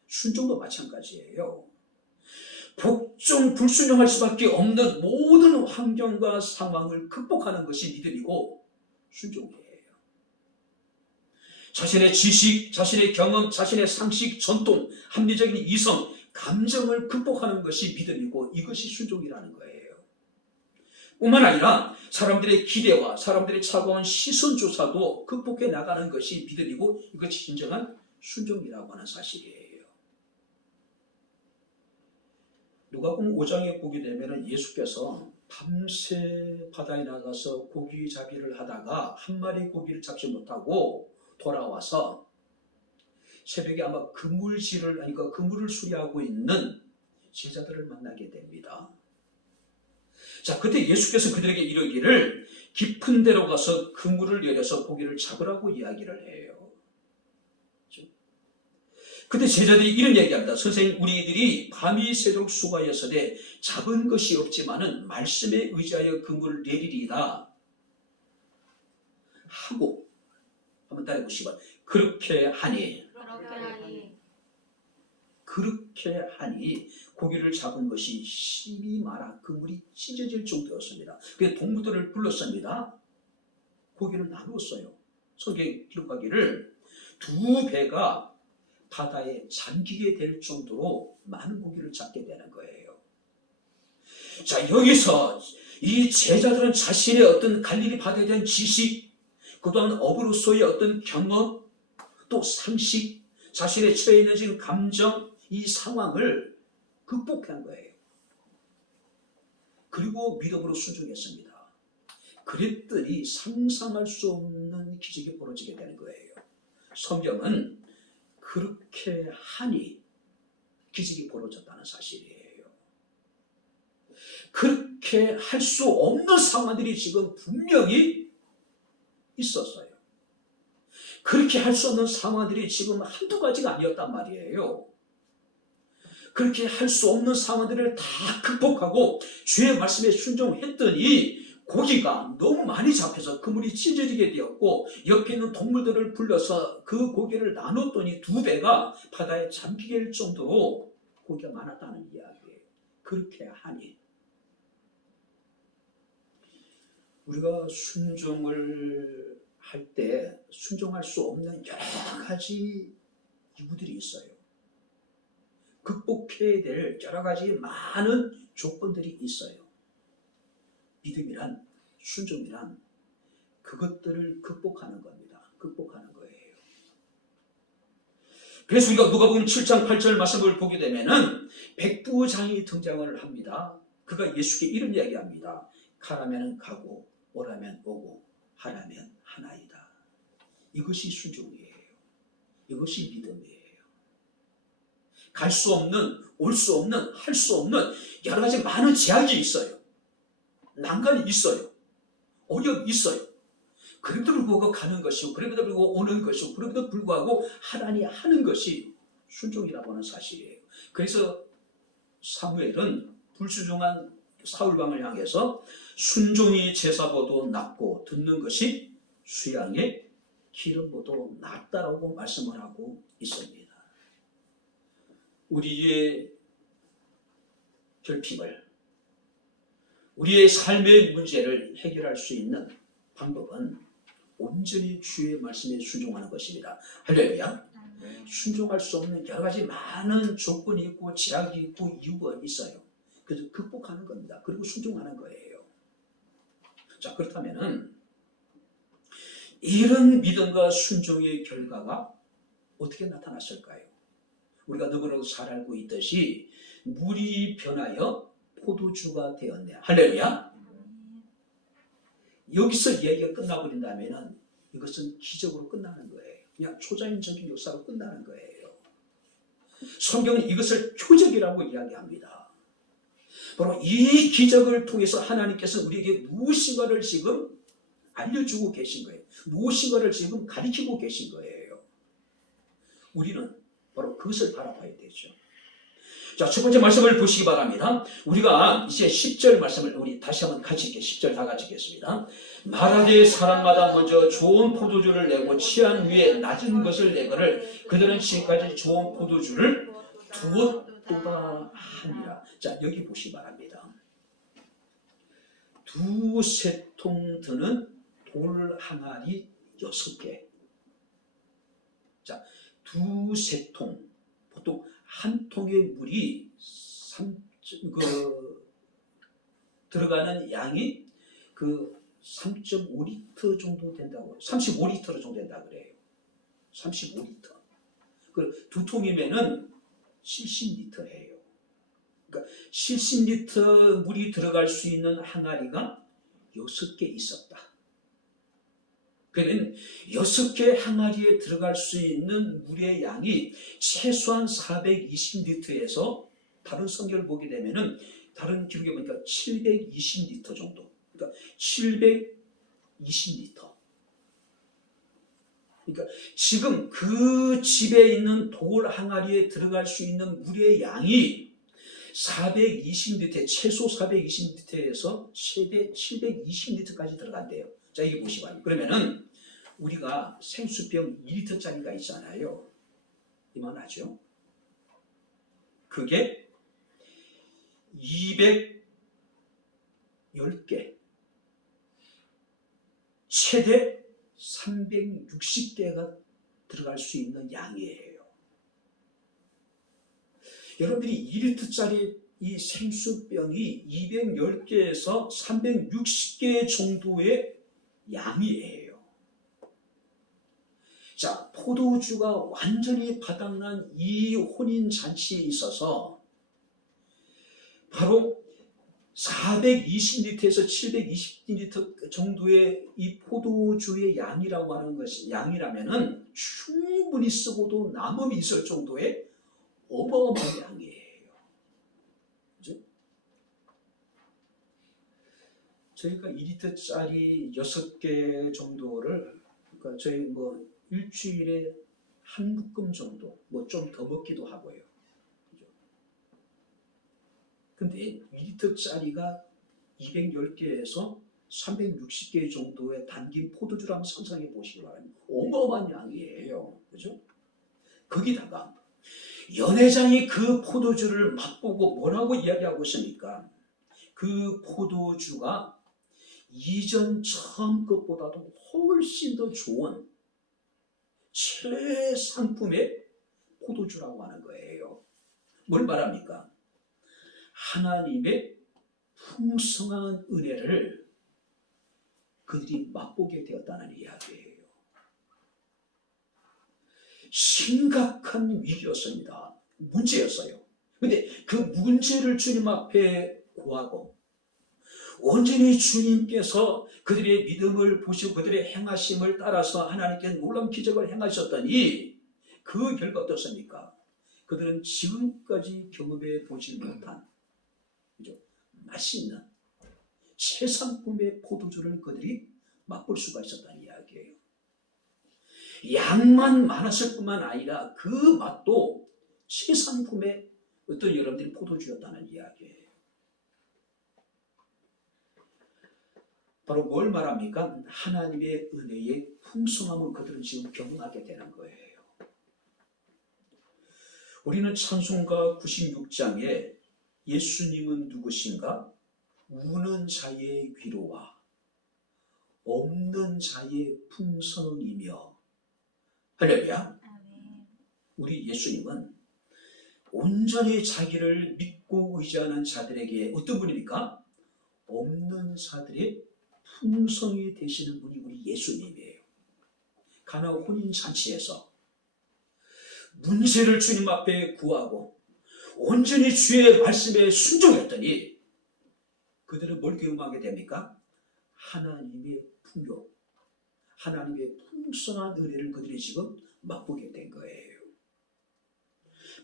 순종도 마찬가지예요. 복종 불순종할 수밖에 없는 모든 환경과 상황을 극복하는 것이 믿음이고 순종이에요. 자신의 지식, 자신의 경험, 자신의 상식, 전통, 합리적인 이성, 감정을 극복하는 것이 믿음이고 이것이 순종이라는 거예요. 뿐만 아니라 사람들의 기대와 사람들의 차가운 시선조차도 극복해 나가는 것이 믿음이고 이것이 진정한 순종이라고 하는 사실이에요. 누가복음 5장에 보게 되면 예수께서 밤새 바다에 나가서 고기 잡이를 하다가 한 마리 고기를 잡지 못하고 돌아와서 새벽에 아마 그물을 수리하고 있는 제자들을 만나게 됩니다. 자, 그때 예수께서 그들에게 이르기를 깊은 데로 가서 그물을 내려서 고기를 잡으라고 이야기를 해요. 그때 제자들이 이런 얘기합니다. 선생님, 우리들이 밤이 새도록 수고하였으되 잡은 것이 없지만은 말씀에 의지하여 그물을 내리리이다 하고 한번 따라해보시고 그렇게 하니 고기를 잡은 것이 심히 많아 그물이 찢어질 정도였습니다. 그래서 동무들을 불렀습니다. 고기를 나누었어요. 성경에 기록하기를 두 배가 바다에 잠기게 될 정도로 많은 고기를 잡게 되는 거예요. 자, 여기서 이 제자들은 자신의 어떤 갈릴리 바다에 대한 지식, 그동안 업으로서의 어떤 경험, 또 상식, 자신의 처해 있는 지금 감정, 이 상황을 극복한 거예요. 그리고 믿음으로 순종했습니다. 그랬더니 상상할 수 없는 기적이 벌어지게 되는 거예요. 성경은 그렇게 하니 기적이 벌어졌다는 사실이에요. 그렇게 할 수 없는 상황들이 지금 분명히 있었어요. 그렇게 할 수 없는 상황들이 지금 한두 가지가 아니었단 말이에요. 그렇게 할 수 없는 상황들을 다 극복하고 주의 말씀에 순종했더니 고기가 너무 많이 잡혀서 그물이 찢어지게 되었고 옆에 있는 동물들을 불러서 그 고기를 나눴더니 두 배가 바다에 잠기게 될 정도로 고기가 많았다는 이야기예요. 그렇게 하니 우리가 순종을 할 때 순종할 수 없는 여러 가지 이유들이 있어요. 극복해야 될 여러 가지 많은 조건들이 있어요. 믿음이란, 순종이란 그것들을 극복하는 겁니다. 극복하는 거예요. 그래서 우리가 누가복음 7장 8절 말씀을 보게 되면은 백부장이 등장을 합니다. 그가 예수께 이런 이야기합니다. 가라면 가고 오라면 오고 하라면 하나이다. 이것이 순종이에요. 이것이 믿음이에요. 갈 수 없는, 올 수 없는, 할 수 없는 여러 가지 많은 제약이 있어요. 난관이 있어요. 어려움이 있어요. 그럼에도 불구하고 가는 것이고, 그럼에도 불구하고 오는 것이고, 그럼에도 불구하고 하나님 하는 것이 순종이라고 하는 사실이에요. 그래서 사무엘은 불순종한 사울왕을 향해서 순종이 제사보다 낫고 듣는 것이 수양의 기름보다 낫다라고 말씀을 하고 있습니다. 우리의 결핍을, 우리의 삶의 문제를 해결할 수 있는 방법은 온전히 주의 말씀에 순종하는 것입니다. 할렐루야. 순종할 수 없는 여러 가지 많은 조건이 있고 제약이 있고 이유가 있어요. 그래서 극복하는 겁니다. 그리고 순종하는 거예요. 자, 그렇다면은 이런 믿음과 순종의 결과가 어떻게 나타났을까요? 우리가 너무나도 잘 알고 있듯이 물이 변하여 포도주가 되었네. 할렐루야. 여기서 이야기가 끝나버린다면 이것은 기적으로 끝나는 거예요. 그냥 초자연적인 역사로 끝나는 거예요. 성경은 이것을 표적이라고 이야기합니다. 바로 이 기적을 통해서 하나님께서 우리에게 무엇인가를 지금 알려주고 계신 거예요. 무엇인가를 지금 가르치고 계신 거예요. 우리는 바로 그것을 바라봐야 되죠. 자, 첫 번째 말씀을 보시기 바랍니다. 우리가 이제 10절 말씀을 우리 다시 한번 같이 읽게 10절 다 같이 읽겠습니다. 말하되 사람마다 먼저 좋은 포도주를 내고 취한 위에 낮은 것을 내거를 그들은 지금까지 좋은 포도주를 두었도다 하니라. 자, 여기 보시기 바랍니다. 두세 통 드는 돌 항아리 6개. 자, 두세 통. 보통 한 통의 물이 들어가는 양이 3.5리터 정도 된다고, 35리터 정도 된다 그래요. 35리터. 그 두 통이면은 70리터예요. 그러니까 70리터 물이 들어갈 수 있는 항아리가 6개 있었다. 그러면 6개 항아리에 들어갈 수 있는 물의 양이 최소한 420리터에서 다른 성경을 보게 되면은 다른 기록에 보니까 720리터 정도. 그러니까 720리터. 그러니까 지금 그 집에 있는 돌 항아리에 들어갈 수 있는 물의 양이 420리터, 최소 420리터에서 최대 720리터까지 들어간대요. 자, 이게 보시면 그러면은 우리가 생수병 2리터짜리가 있잖아요. 이만하죠. 그게 210개, 최대 360개가 들어갈 수 있는 양이에요. 여러분들이 2리터짜리 이 생수병이 210개에서 360개 정도의 양이에요. 자, 포도주가 완전히 바닥난 이 혼인잔치에 있어서 바로 420리터에서 720리터 정도의 이 포도주의 양이라고 하는 것이 양이라면은 충분히 쓰고도 남음이 있을 정도의 어마어마한 양이에요. 그죠? 저희가 2리터짜리 6개 정도를, 그러니까 저희 일주일에 한 묶음 정도, 좀 더 먹기도 하고요. 그죠? 근데 2리터짜리가 210개에서 360개 정도의 담긴 포도주라면 상상해 보시기 바랍니다. 어마어마한 양이에요. 그죠? 거기다가 연회장이 그 포도주를 맛보고 뭐라고 이야기하고 있습니까? 그 포도주가 이전 처음 것보다도 훨씬 더 좋은 최상품의 포도주라고 하는 거예요. 뭘 말합니까? 하나님의 풍성한 은혜를 그들이 맛보게 되었다는 이야기예요. 심각한 위기였습니다. 문제였어요. 근데 그 문제를 주님 앞에 구하고 온전히 주님께서 그들의 믿음을 보시고 그들의 행하심을 따라서 하나님께 놀라운 기적을 행하셨더니 그 결과 어떻습니까? 그들은 지금까지 경험해 보지 못한 맛있는 최상품의 포도주를 그들이 맛볼 수가 있었다는 이야기예요. 양만 많았을 뿐만 아니라 그 맛도 최상품의 어떤 여러분들이 포도주였다는 이야기예요. 바로 뭘 말합니까? 하나님의 은혜의 풍성함을 그들은 지금 경험하게 되는 거예요. 우리는 찬송가 96장에 예수님은 누구신가? 우는 자의 위로와 없는 자의 풍성이며, 할렐루야. 우리 예수님은 온전히 자기를 믿고 의지하는 자들에게 어떤 분입니까? 없는 자들의 풍성이 되시는 분이 우리 예수님이에요. 가나 혼인잔치에서 문제를 주님 앞에 구하고 온전히 주의 말씀에 순종했더니 그들은 뭘 경험하게 됩니까? 하나님의 풍요, 하나님의 풍성한 은혜를 그들이 지금 맛보게 된 거예요.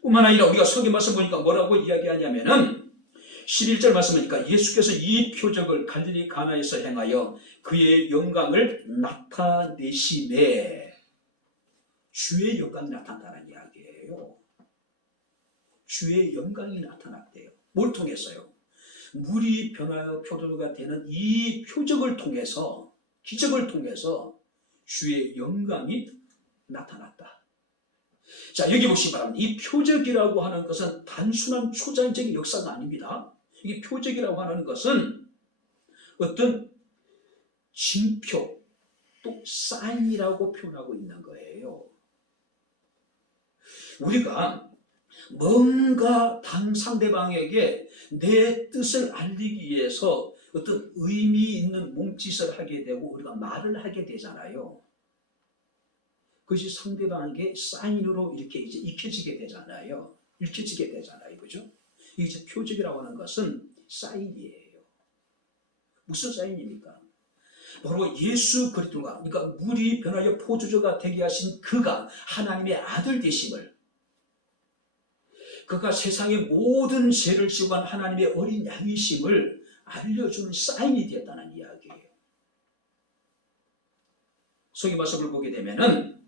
뿐만 아니라 우리가 성경 말씀 보니까 뭐라고 이야기하냐면은 11절 말씀하니까 예수께서 이 표적을 갈릴리 가나에서 행하여 그의 영광을 나타내심에, 주의 영광이 나타났다는 이야기예요. 주의 영광이 나타났대요. 뭘 통해서요? 물이 변하여 포도주가 되는 이 표적을 통해서, 기적을 통해서 주의 영광이 나타났다. 자, 여기 보시기 바랍니다. 이 표적이라고 하는 것은 단순한 초자연적인 역사가 아닙니다. 이 표적이라고 하는 것은 어떤 징표, 또 사인이라고 표현하고 있는 거예요. 우리가 뭔가 상대방에게 내 뜻을 알리기 위해서 어떤 의미 있는 몸짓을 하게 되고 우리가 말을 하게 되잖아요. 그것이 상대방에게 사인으로 이렇게 이제 익혀지게 되잖아요. 읽혀지게 되잖아요. 그죠? 이제 표적이라고 하는 것은 사인이에요. 무슨 사인입니까? 바로 예수 그리스도가, 그러니까 물이 변하여 포도주가 되게 하신 그가 하나님의 아들 되심을, 그가 세상의 모든 죄를 지고 간 하나님의 어린 양이심을 알려주는 사인이 되었다는 이야기예요. 성경 말씀을 보게 되면은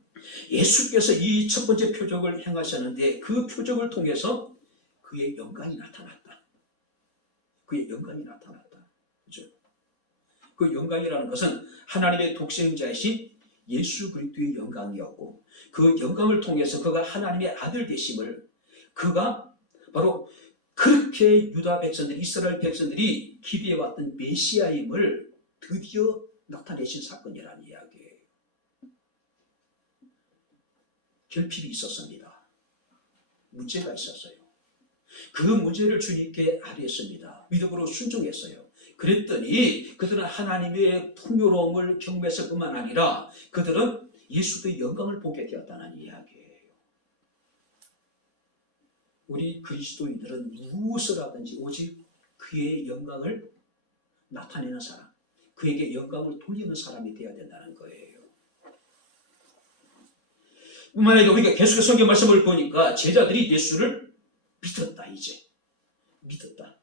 예수께서 이 첫 번째 표적을 행하셨는데 그 표적을 통해서 그의 영광이 나타났다. 그의 영광이 나타났다. 그죠? 그 영광이라는 것은 하나님의 독생자이신 예수 그리스도의 영광이었고, 그 영광을 통해서 그가 하나님의 아들 되심을, 그가 바로 그렇게 유다 백성들이, 이스라엘 백성들이 기대해왔던 메시아임을 드디어 나타내신 사건이라는 이야기예요. 결핍이 있었습니다. 문제가 있었어요. 그 문제를 주님께 아뢰었습니다. 믿음으로 순종했어요. 그랬더니 그들은 하나님의 풍요로움을 경험했을 뿐만 아니라 그들은 예수의 영광을 보게 되었다는 이야기예요. 우리 그리스도인들은 무엇을 하든지 오직 그의 영광을 나타내는 사람, 그에게 영광을 돌리는 사람이 되어야 된다는 거예요. 뿐만 아니라 우리가 계속해서 성경 말씀을 보니까 제자들이 예수를 믿었다. 이제 믿었다.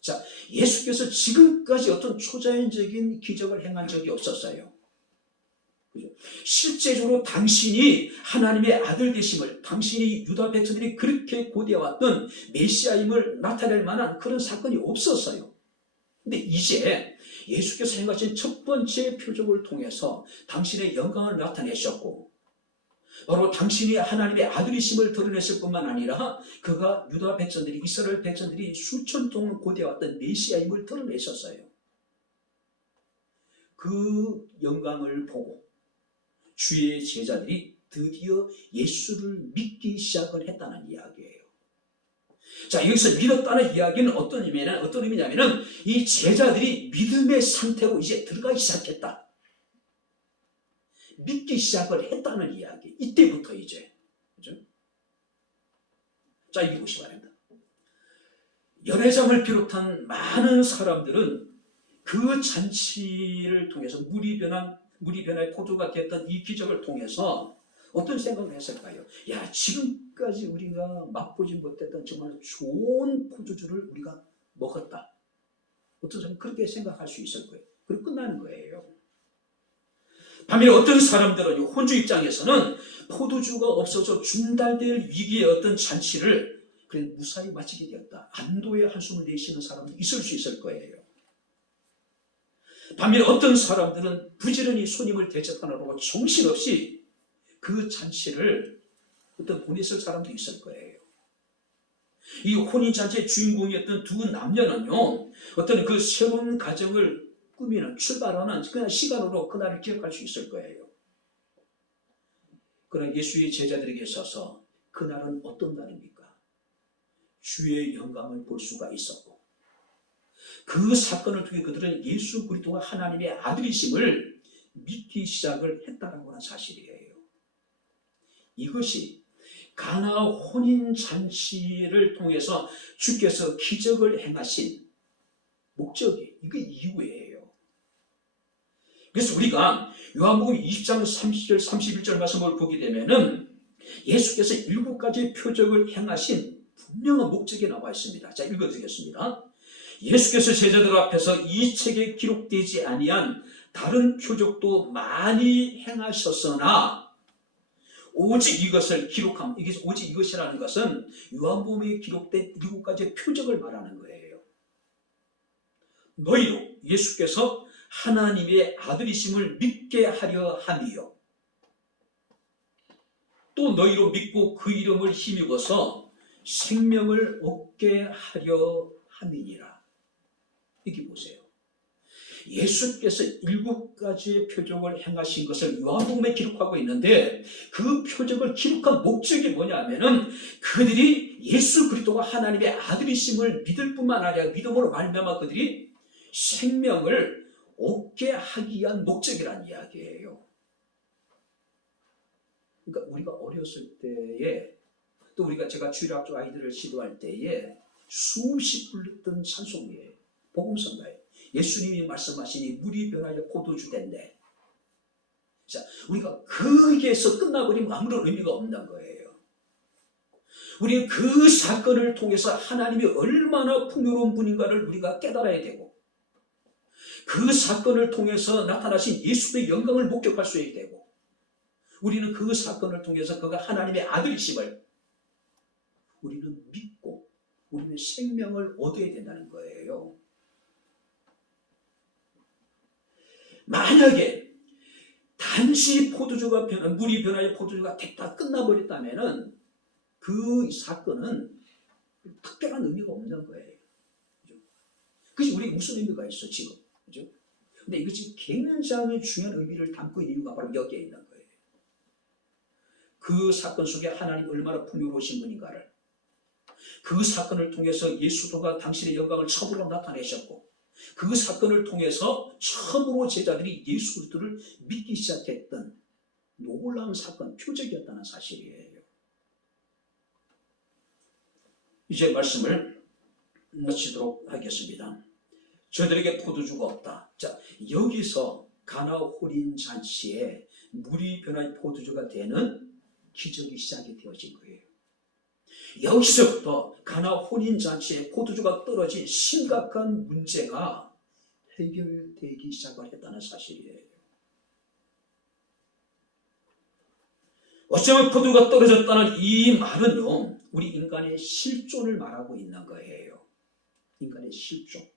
자, 예수께서 지금까지 어떤 초자연적인 기적을 행한 적이 없었어요. 그죠? 실제적으로 당신이 하나님의 아들 되심을, 당신이 유다 백성들이 그렇게 고대해왔던 메시아임을 나타낼 만한 그런 사건이 없었어요. 근데 이제 예수께서 행하신 첫 번째 표적을 통해서 당신의 영광을 나타내셨고, 바로 당신이 하나님의 아들이심을 드러냈을 뿐만 아니라 그가 유다 백성들이, 이스라엘 백성들이 수천 동안 고대해왔던 메시아임을 드러내셨어요. 그 영광을 보고 주의 제자들이 드디어 예수를 믿기 시작을 했다는 이야기예요. 자, 여기서 믿었다는 이야기는 어떤 의미냐면은 이 제자들이 믿음의 상태로 이제 들어가기 시작했다. 믿기 시작을 했다는 이야기. 이때부터 이제. 그죠? 자, 이게 보시기 바랍니다. 연회장을 비롯한 많은 사람들은 그 잔치를 통해서 물이 변화의 포도가 됐던 이 기적을 통해서 어떤 생각을 했을까요? 야, 지금까지 우리가 맛보지 못했던 정말 좋은 포도주를 우리가 먹었다. 어떤 사람은 그렇게 생각할 수 있을 거예요. 그리고 끝나는 거예요. 반면에 어떤 사람들은 혼주 입장에서는 포도주가 없어서 중단될 위기의 어떤 잔치를 그래 무사히 마치게 되었다. 안도의 한숨을 내쉬는 사람도 있을 수 있을 거예요. 반면에 어떤 사람들은 부지런히 손님을 대접하느라고 정신없이 그 잔치를 어떤 보냈을 사람도 있을 거예요. 이 혼인잔치의 주인공이었던 두 남녀는요, 어떤 그 새로운 가정을 꾸미는, 출발하는 그냥 시간으로 그날을 기억할 수 있을 거예요. 그러나 예수의 제자들에게 있어서 그날은 어떤 날입니까? 주의 영광을 볼 수가 있었고, 그 사건을 통해 그들은 예수 그리스도가 하나님의 아들이심을 믿기 시작을 했다는 하는 사실이에요. 이것이 가나 혼인잔치를 통해서 주께서 기적을 행하신 목적이 이게 이유예요. 그래서 우리가 요한복음 20장 30절 31절 말씀을 보게 되면은 예수께서 7가지 표적을 행하신 분명한 목적이 나와 있습니다. 자, 읽어드리겠습니다. 예수께서 제자들 앞에서 이 책에 기록되지 아니한 다른 표적도 많이 행하셨으나 오직 이것을 기록함. 이게 오직 이것이라는 것은 요한복음에 기록된 7가지 표적을 말하는 거예요. 너희로 예수께서 하나님의 아들이심을 믿게 하려 함이요, 또 너희로 믿고 그 이름을 힘입어서 생명을 얻게 하려 함이니라. 이렇게 보세요. 예수께서 7가지의 표적을 행하신 것을 요한복음에 기록하고 있는데, 그 표적을 기록한 목적이 뭐냐면은 그들이 예수 그리스도가 하나님의 아들이심을 믿을 뿐만 아니라 믿음으로 말미암아 그들이 생명을 얻게 하기 위한 목적이라는 이야기예요. 그러니까 우리가 어렸을 때에, 또 제가 주일학교 아이들을 지도할 때에 수십 불렀던 찬송이에요. 복음성가예요. 예수님이 말씀하시니 물이 변하여 포도주 된대. 자, 우리가 거기에서 끝나버리면 아무런 의미가 없는 거예요. 우리는 그 사건을 통해서 하나님이 얼마나 풍요로운 분인가를 우리가 깨달아야 되고, 그 사건을 통해서 나타나신 예수의 영광을 목격할 수 있게 되고, 우리는 그 사건을 통해서 그가 하나님의 아들이심을 우리는 믿고 우리는 생명을 얻어야 된다는 거예요. 만약에 단지 물이 변하여 포도주가 됐다 끝나버렸다면은 그 사건은 특별한 의미가 없는 거예요. 그것이 우리에게 무슨 의미가 있어 지금? 그죠? 근데 이것이 굉장히 중요한 의미를 담고 있는 이유가 바로 여기에 있는 거예요. 그 사건 속에 하나님 얼마나 풍요로우신 분인가를, 그 사건을 통해서 예수도가 당신의 영광을 처음으로 나타내셨고, 그 사건을 통해서 처음으로 제자들이 예수 그리스도를 믿기 시작했던 놀라운 사건, 표적이었다는 사실이에요. 이제 말씀을 마치도록 하겠습니다. 저들에게 포도주가 없다. 자, 여기서 가나 혼인 잔치에 물이 변하여 포도주가 되는 기적이 시작이 되어진 거예요. 여기서부터 가나 혼인잔치에 포도주가 떨어진 심각한 문제가 해결되기 시작을 했다는 사실이에요. 어쩌면 포도주가 떨어졌다는 이 말은요, 우리 인간의 실존을 말하고 있는 거예요. 인간의 실존.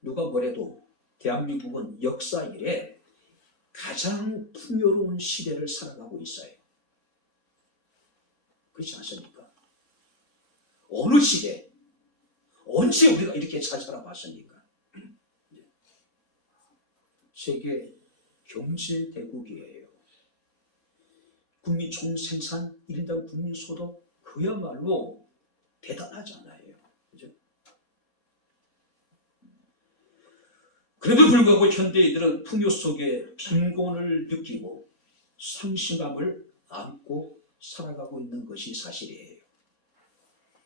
누가 뭐래도 대한민국은 역사 이래 가장 풍요로운 시대를 살아가고 있어요. 그렇지 않습니까? 어느 시대, 언제 우리가 이렇게 잘 살아봤습니까? 세계 경제대국이에요. 국민 총생산, 1인당 국민소득 그야말로 대단하잖아요. 그죠? 그래도 불구하고 현대인들은 풍요 속에 빈곤을 느끼고 상실감을 안고 살아가고 있는 것이 사실이에요.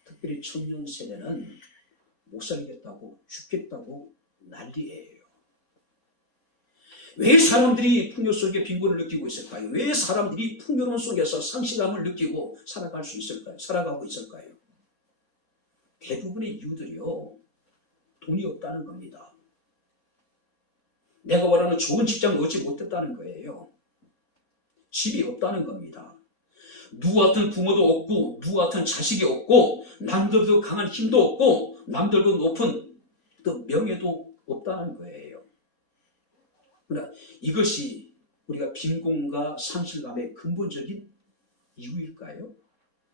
특별히 청년 세대는 못 살겠다고 죽겠다고 난리예요. 왜 사람들이 풍요 속에 빈곤을 느끼고 있을까요? 왜 사람들이 풍요로움 속에서 상실감을 느끼고 살아갈 수 있을까요? 살아가고 있을까요? 대부분의 이유들이요, 돈이 없다는 겁니다. 내가 원하는 좋은 직장을 얻지 못했다는 거예요. 집이 없다는 겁니다. 누구 같은 부모도 없고 누구 같은 자식이 없고 남들도 강한 힘도 없고 남들도 높은 또 명예도 없다는 거예요. 그러나 이것이 우리가 빈곤과 상실감의 근본적인 이유일까요?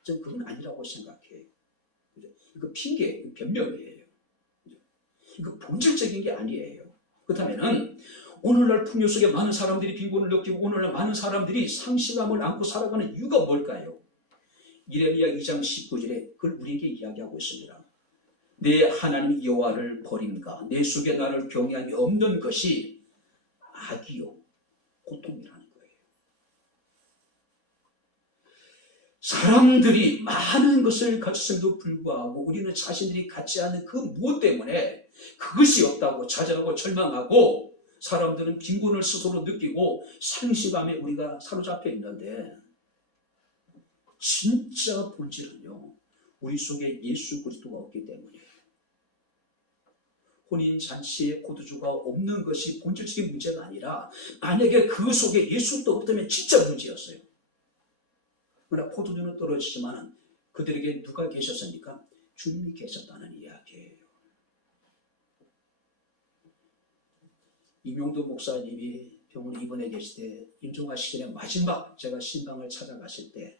저는 그건 아니라고 생각해요. 이거 핑계, 변명이에요. 이거 본질적인 게 아니에요. 그렇다면 오늘날 풍요 속에 많은 사람들이 빈곤을 느끼고 오늘날 많은 사람들이 상실감을 안고 살아가는 이유가 뭘까요? 이레미야 2장 19절에 그걸 우리에게 이야기하고 있습니다. 내 하나님 여호와를 버림과 내 속에 나를 경외함이 없는 것이 악이요 고통이라는 거예요. 사람들이 많은 것을 가졌음에도 불구하고 우리는 자신들이 갖지 않은 그 무엇 때문에 그것이 없다고 좌절하고 절망하고 사람들은 빈곤을 스스로 느끼고 상실감에 우리가 사로잡혀 있는데 진짜 본질은요, 우리 속에 예수 그리스도가 없기 때문이에요. 혼인잔치에 포도주가 없는 것이 본질적인 문제가 아니라 만약에 그 속에 예수도 없다면 진짜 문제였어요. 그러나 포도주는 떨어지지만 그들에게 누가 계셨습니까? 주님이 계셨다는 이야기예요. 이명도 목사님이 병원에 입원해 계실 때 임종하시기 전에 마지막 제가 신방을 찾아갔을 때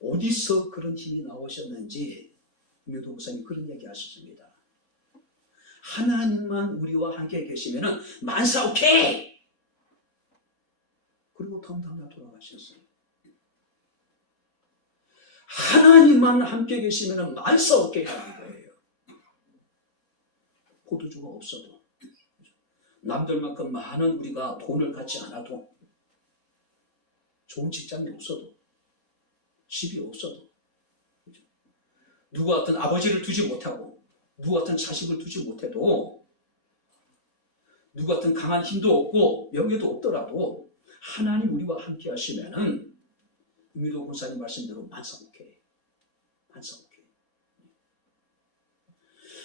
어디서 그런 힘이 나오셨는지 이명도 목사님이 그런 얘기 하셨습니다. 하나님만 우리와 함께 계시면 만사 오케이! 그리고 덤덤나 돌아가셨어요. 하나님만 함께 계시면 만사 오케이 하는 거예요. 포도주가 없어도 남들만큼 많은 우리가 돈을 갖지 않아도 좋은 직장이 없어도 집이 없어도 누구 같은 아버지를 두지 못하고 누구 같은 자식을 두지 못해도 누구 같은 강한 힘도 없고 명예도 없더라도 하나님 우리와 함께 하시면은 이미도 권사님 말씀대로 만사오케이. 만사오케이.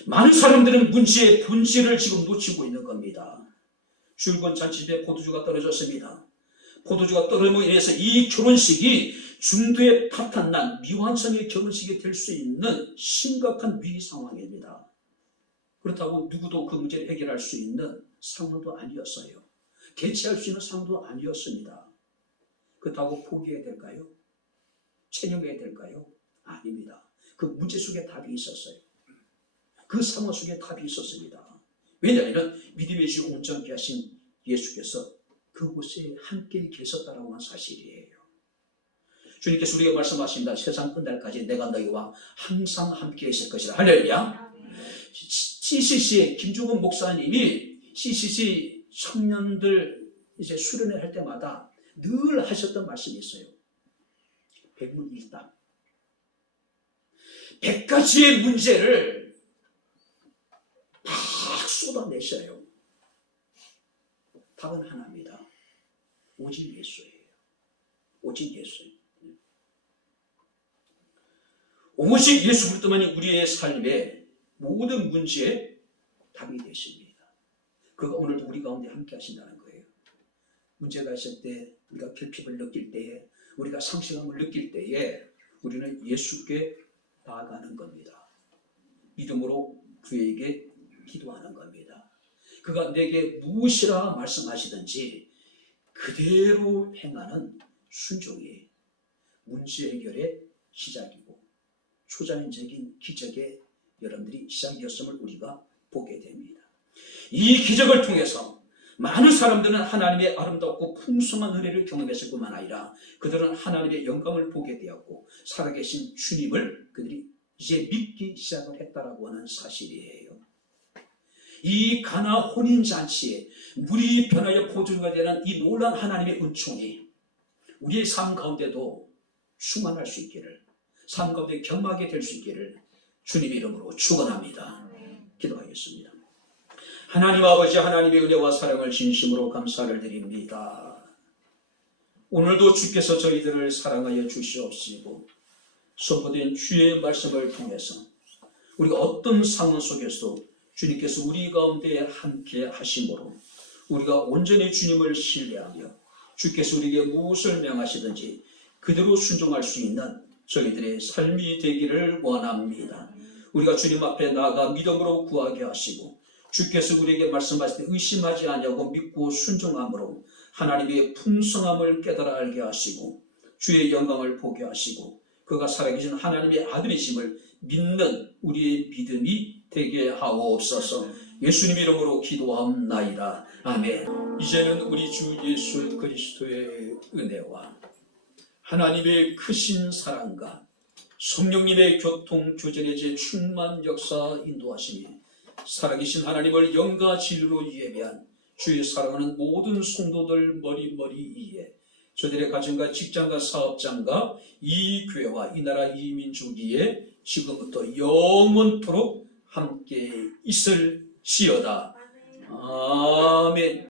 많은 사람들은 문제의 본질을 지금 놓치고 있는 겁니다. 주일권 잔치집에 포도주가 떨어졌습니다. 포도주가 떨어짐으로 인해서 이 결혼식이 중도에 파탄난 미완성의 결혼식이 될 수 있는 심각한 위기 상황입니다. 그렇다고 누구도 그 문제를 해결할 수 있는 상황도 아니었어요. 대체할 수 있는 상황도 아니었습니다. 그렇다고 포기해야 될까요? 체념해야 될까요? 아닙니다. 그 문제 속에 답이 있었어요. 그 상황 속에 답이 있었습니다. 왜냐하면 믿음의 주 온전케 하신 예수께서 그곳에 함께 계셨다라고 하는 사실이에요. 주님께서 우리에게 말씀하십니다. 세상 끝날까지 내가 너희와 항상 함께 있을 것이라. 할렐루야. CCC의 김종은 목사님이 CCC 청년들 이제 수련회 할 때마다 늘 하셨던 말씀이 있어요. 백문일답. 100가지의 문제를 막 쏟아내셔요. 답은 하나입니다. 오직 예수예요. 오직 예수예요. 오직 예수 그리스도만이 우리의 삶의 모든 문제에 답이 되십니다. 그가 오늘도 우리 가운데 함께 하신다는 거예요. 문제가 있을 때, 우리가 결핍을 느낄 때에, 우리가 상실감을 느낄 때에 우리는 예수께 나아가는 겁니다. 믿음으로 그에게 기도하는 겁니다. 그가 내게 무엇이라 말씀하시든지 그대로 행하는 순종이 문제 해결의 시작이고 초자연적인 기적의 여러분들이 시작이었음을 우리가 보게 됩니다. 이 기적을 통해서 많은 사람들은 하나님의 아름답고 풍성한 은혜를 경험했을 뿐만 아니라 그들은 하나님의 영광을 보게 되었고 살아계신 주님을 그들이 이제 믿기 시작을 했다라고 하는 사실이에요. 이 가나 혼인잔치에 물이 변하여 포도주가 되는 이 놀라운 하나님의 은총이 우리의 삶 가운데도 충만할 수 있기를, 삶 가운데 경험하게 될 수 있기를 주님의 이름으로 축원합니다. 기도하겠습니다. 하나님 아버지, 하나님의 은혜와 사랑을 진심으로 감사를 드립니다. 오늘도 주께서 저희들을 사랑하여 주시옵시고 선포된 주의 말씀을 통해서 우리가 어떤 상황 속에서도 주님께서 우리 가운데 함께 하심으로 우리가 온전히 주님을 신뢰하며 주께서 우리에게 무엇을 명하시든지 그대로 순종할 수 있는 저희들의 삶이 되기를 원합니다. 우리가 주님 앞에 나아가 믿음으로 구하게 하시고 주께서 우리에게 말씀하실 때 의심하지 아니하고 믿고 순종함으로 하나님의 풍성함을 깨달아 알게 하시고 주의 영광을 보게 하시고 그가 살아계신 하나님의 아들이심을 믿는 우리의 믿음이 되게 하옵소서. 예수님 이름으로 기도함나이다. 아멘. 이제는 우리 주 예수 그리스도의 은혜와 하나님의 크신 사랑과 성령님의 교통 교전의 충만 역사 인도하심이 살아계신 하나님을 영과 진리로 예배한 주의 사랑하는 모든 성도들 머리머리 위에 저들의 가정과 직장과 사업장과 이 교회와 이 나라 이 민족 위에 지금부터 영원토록 함께 있을지어다. 아멘.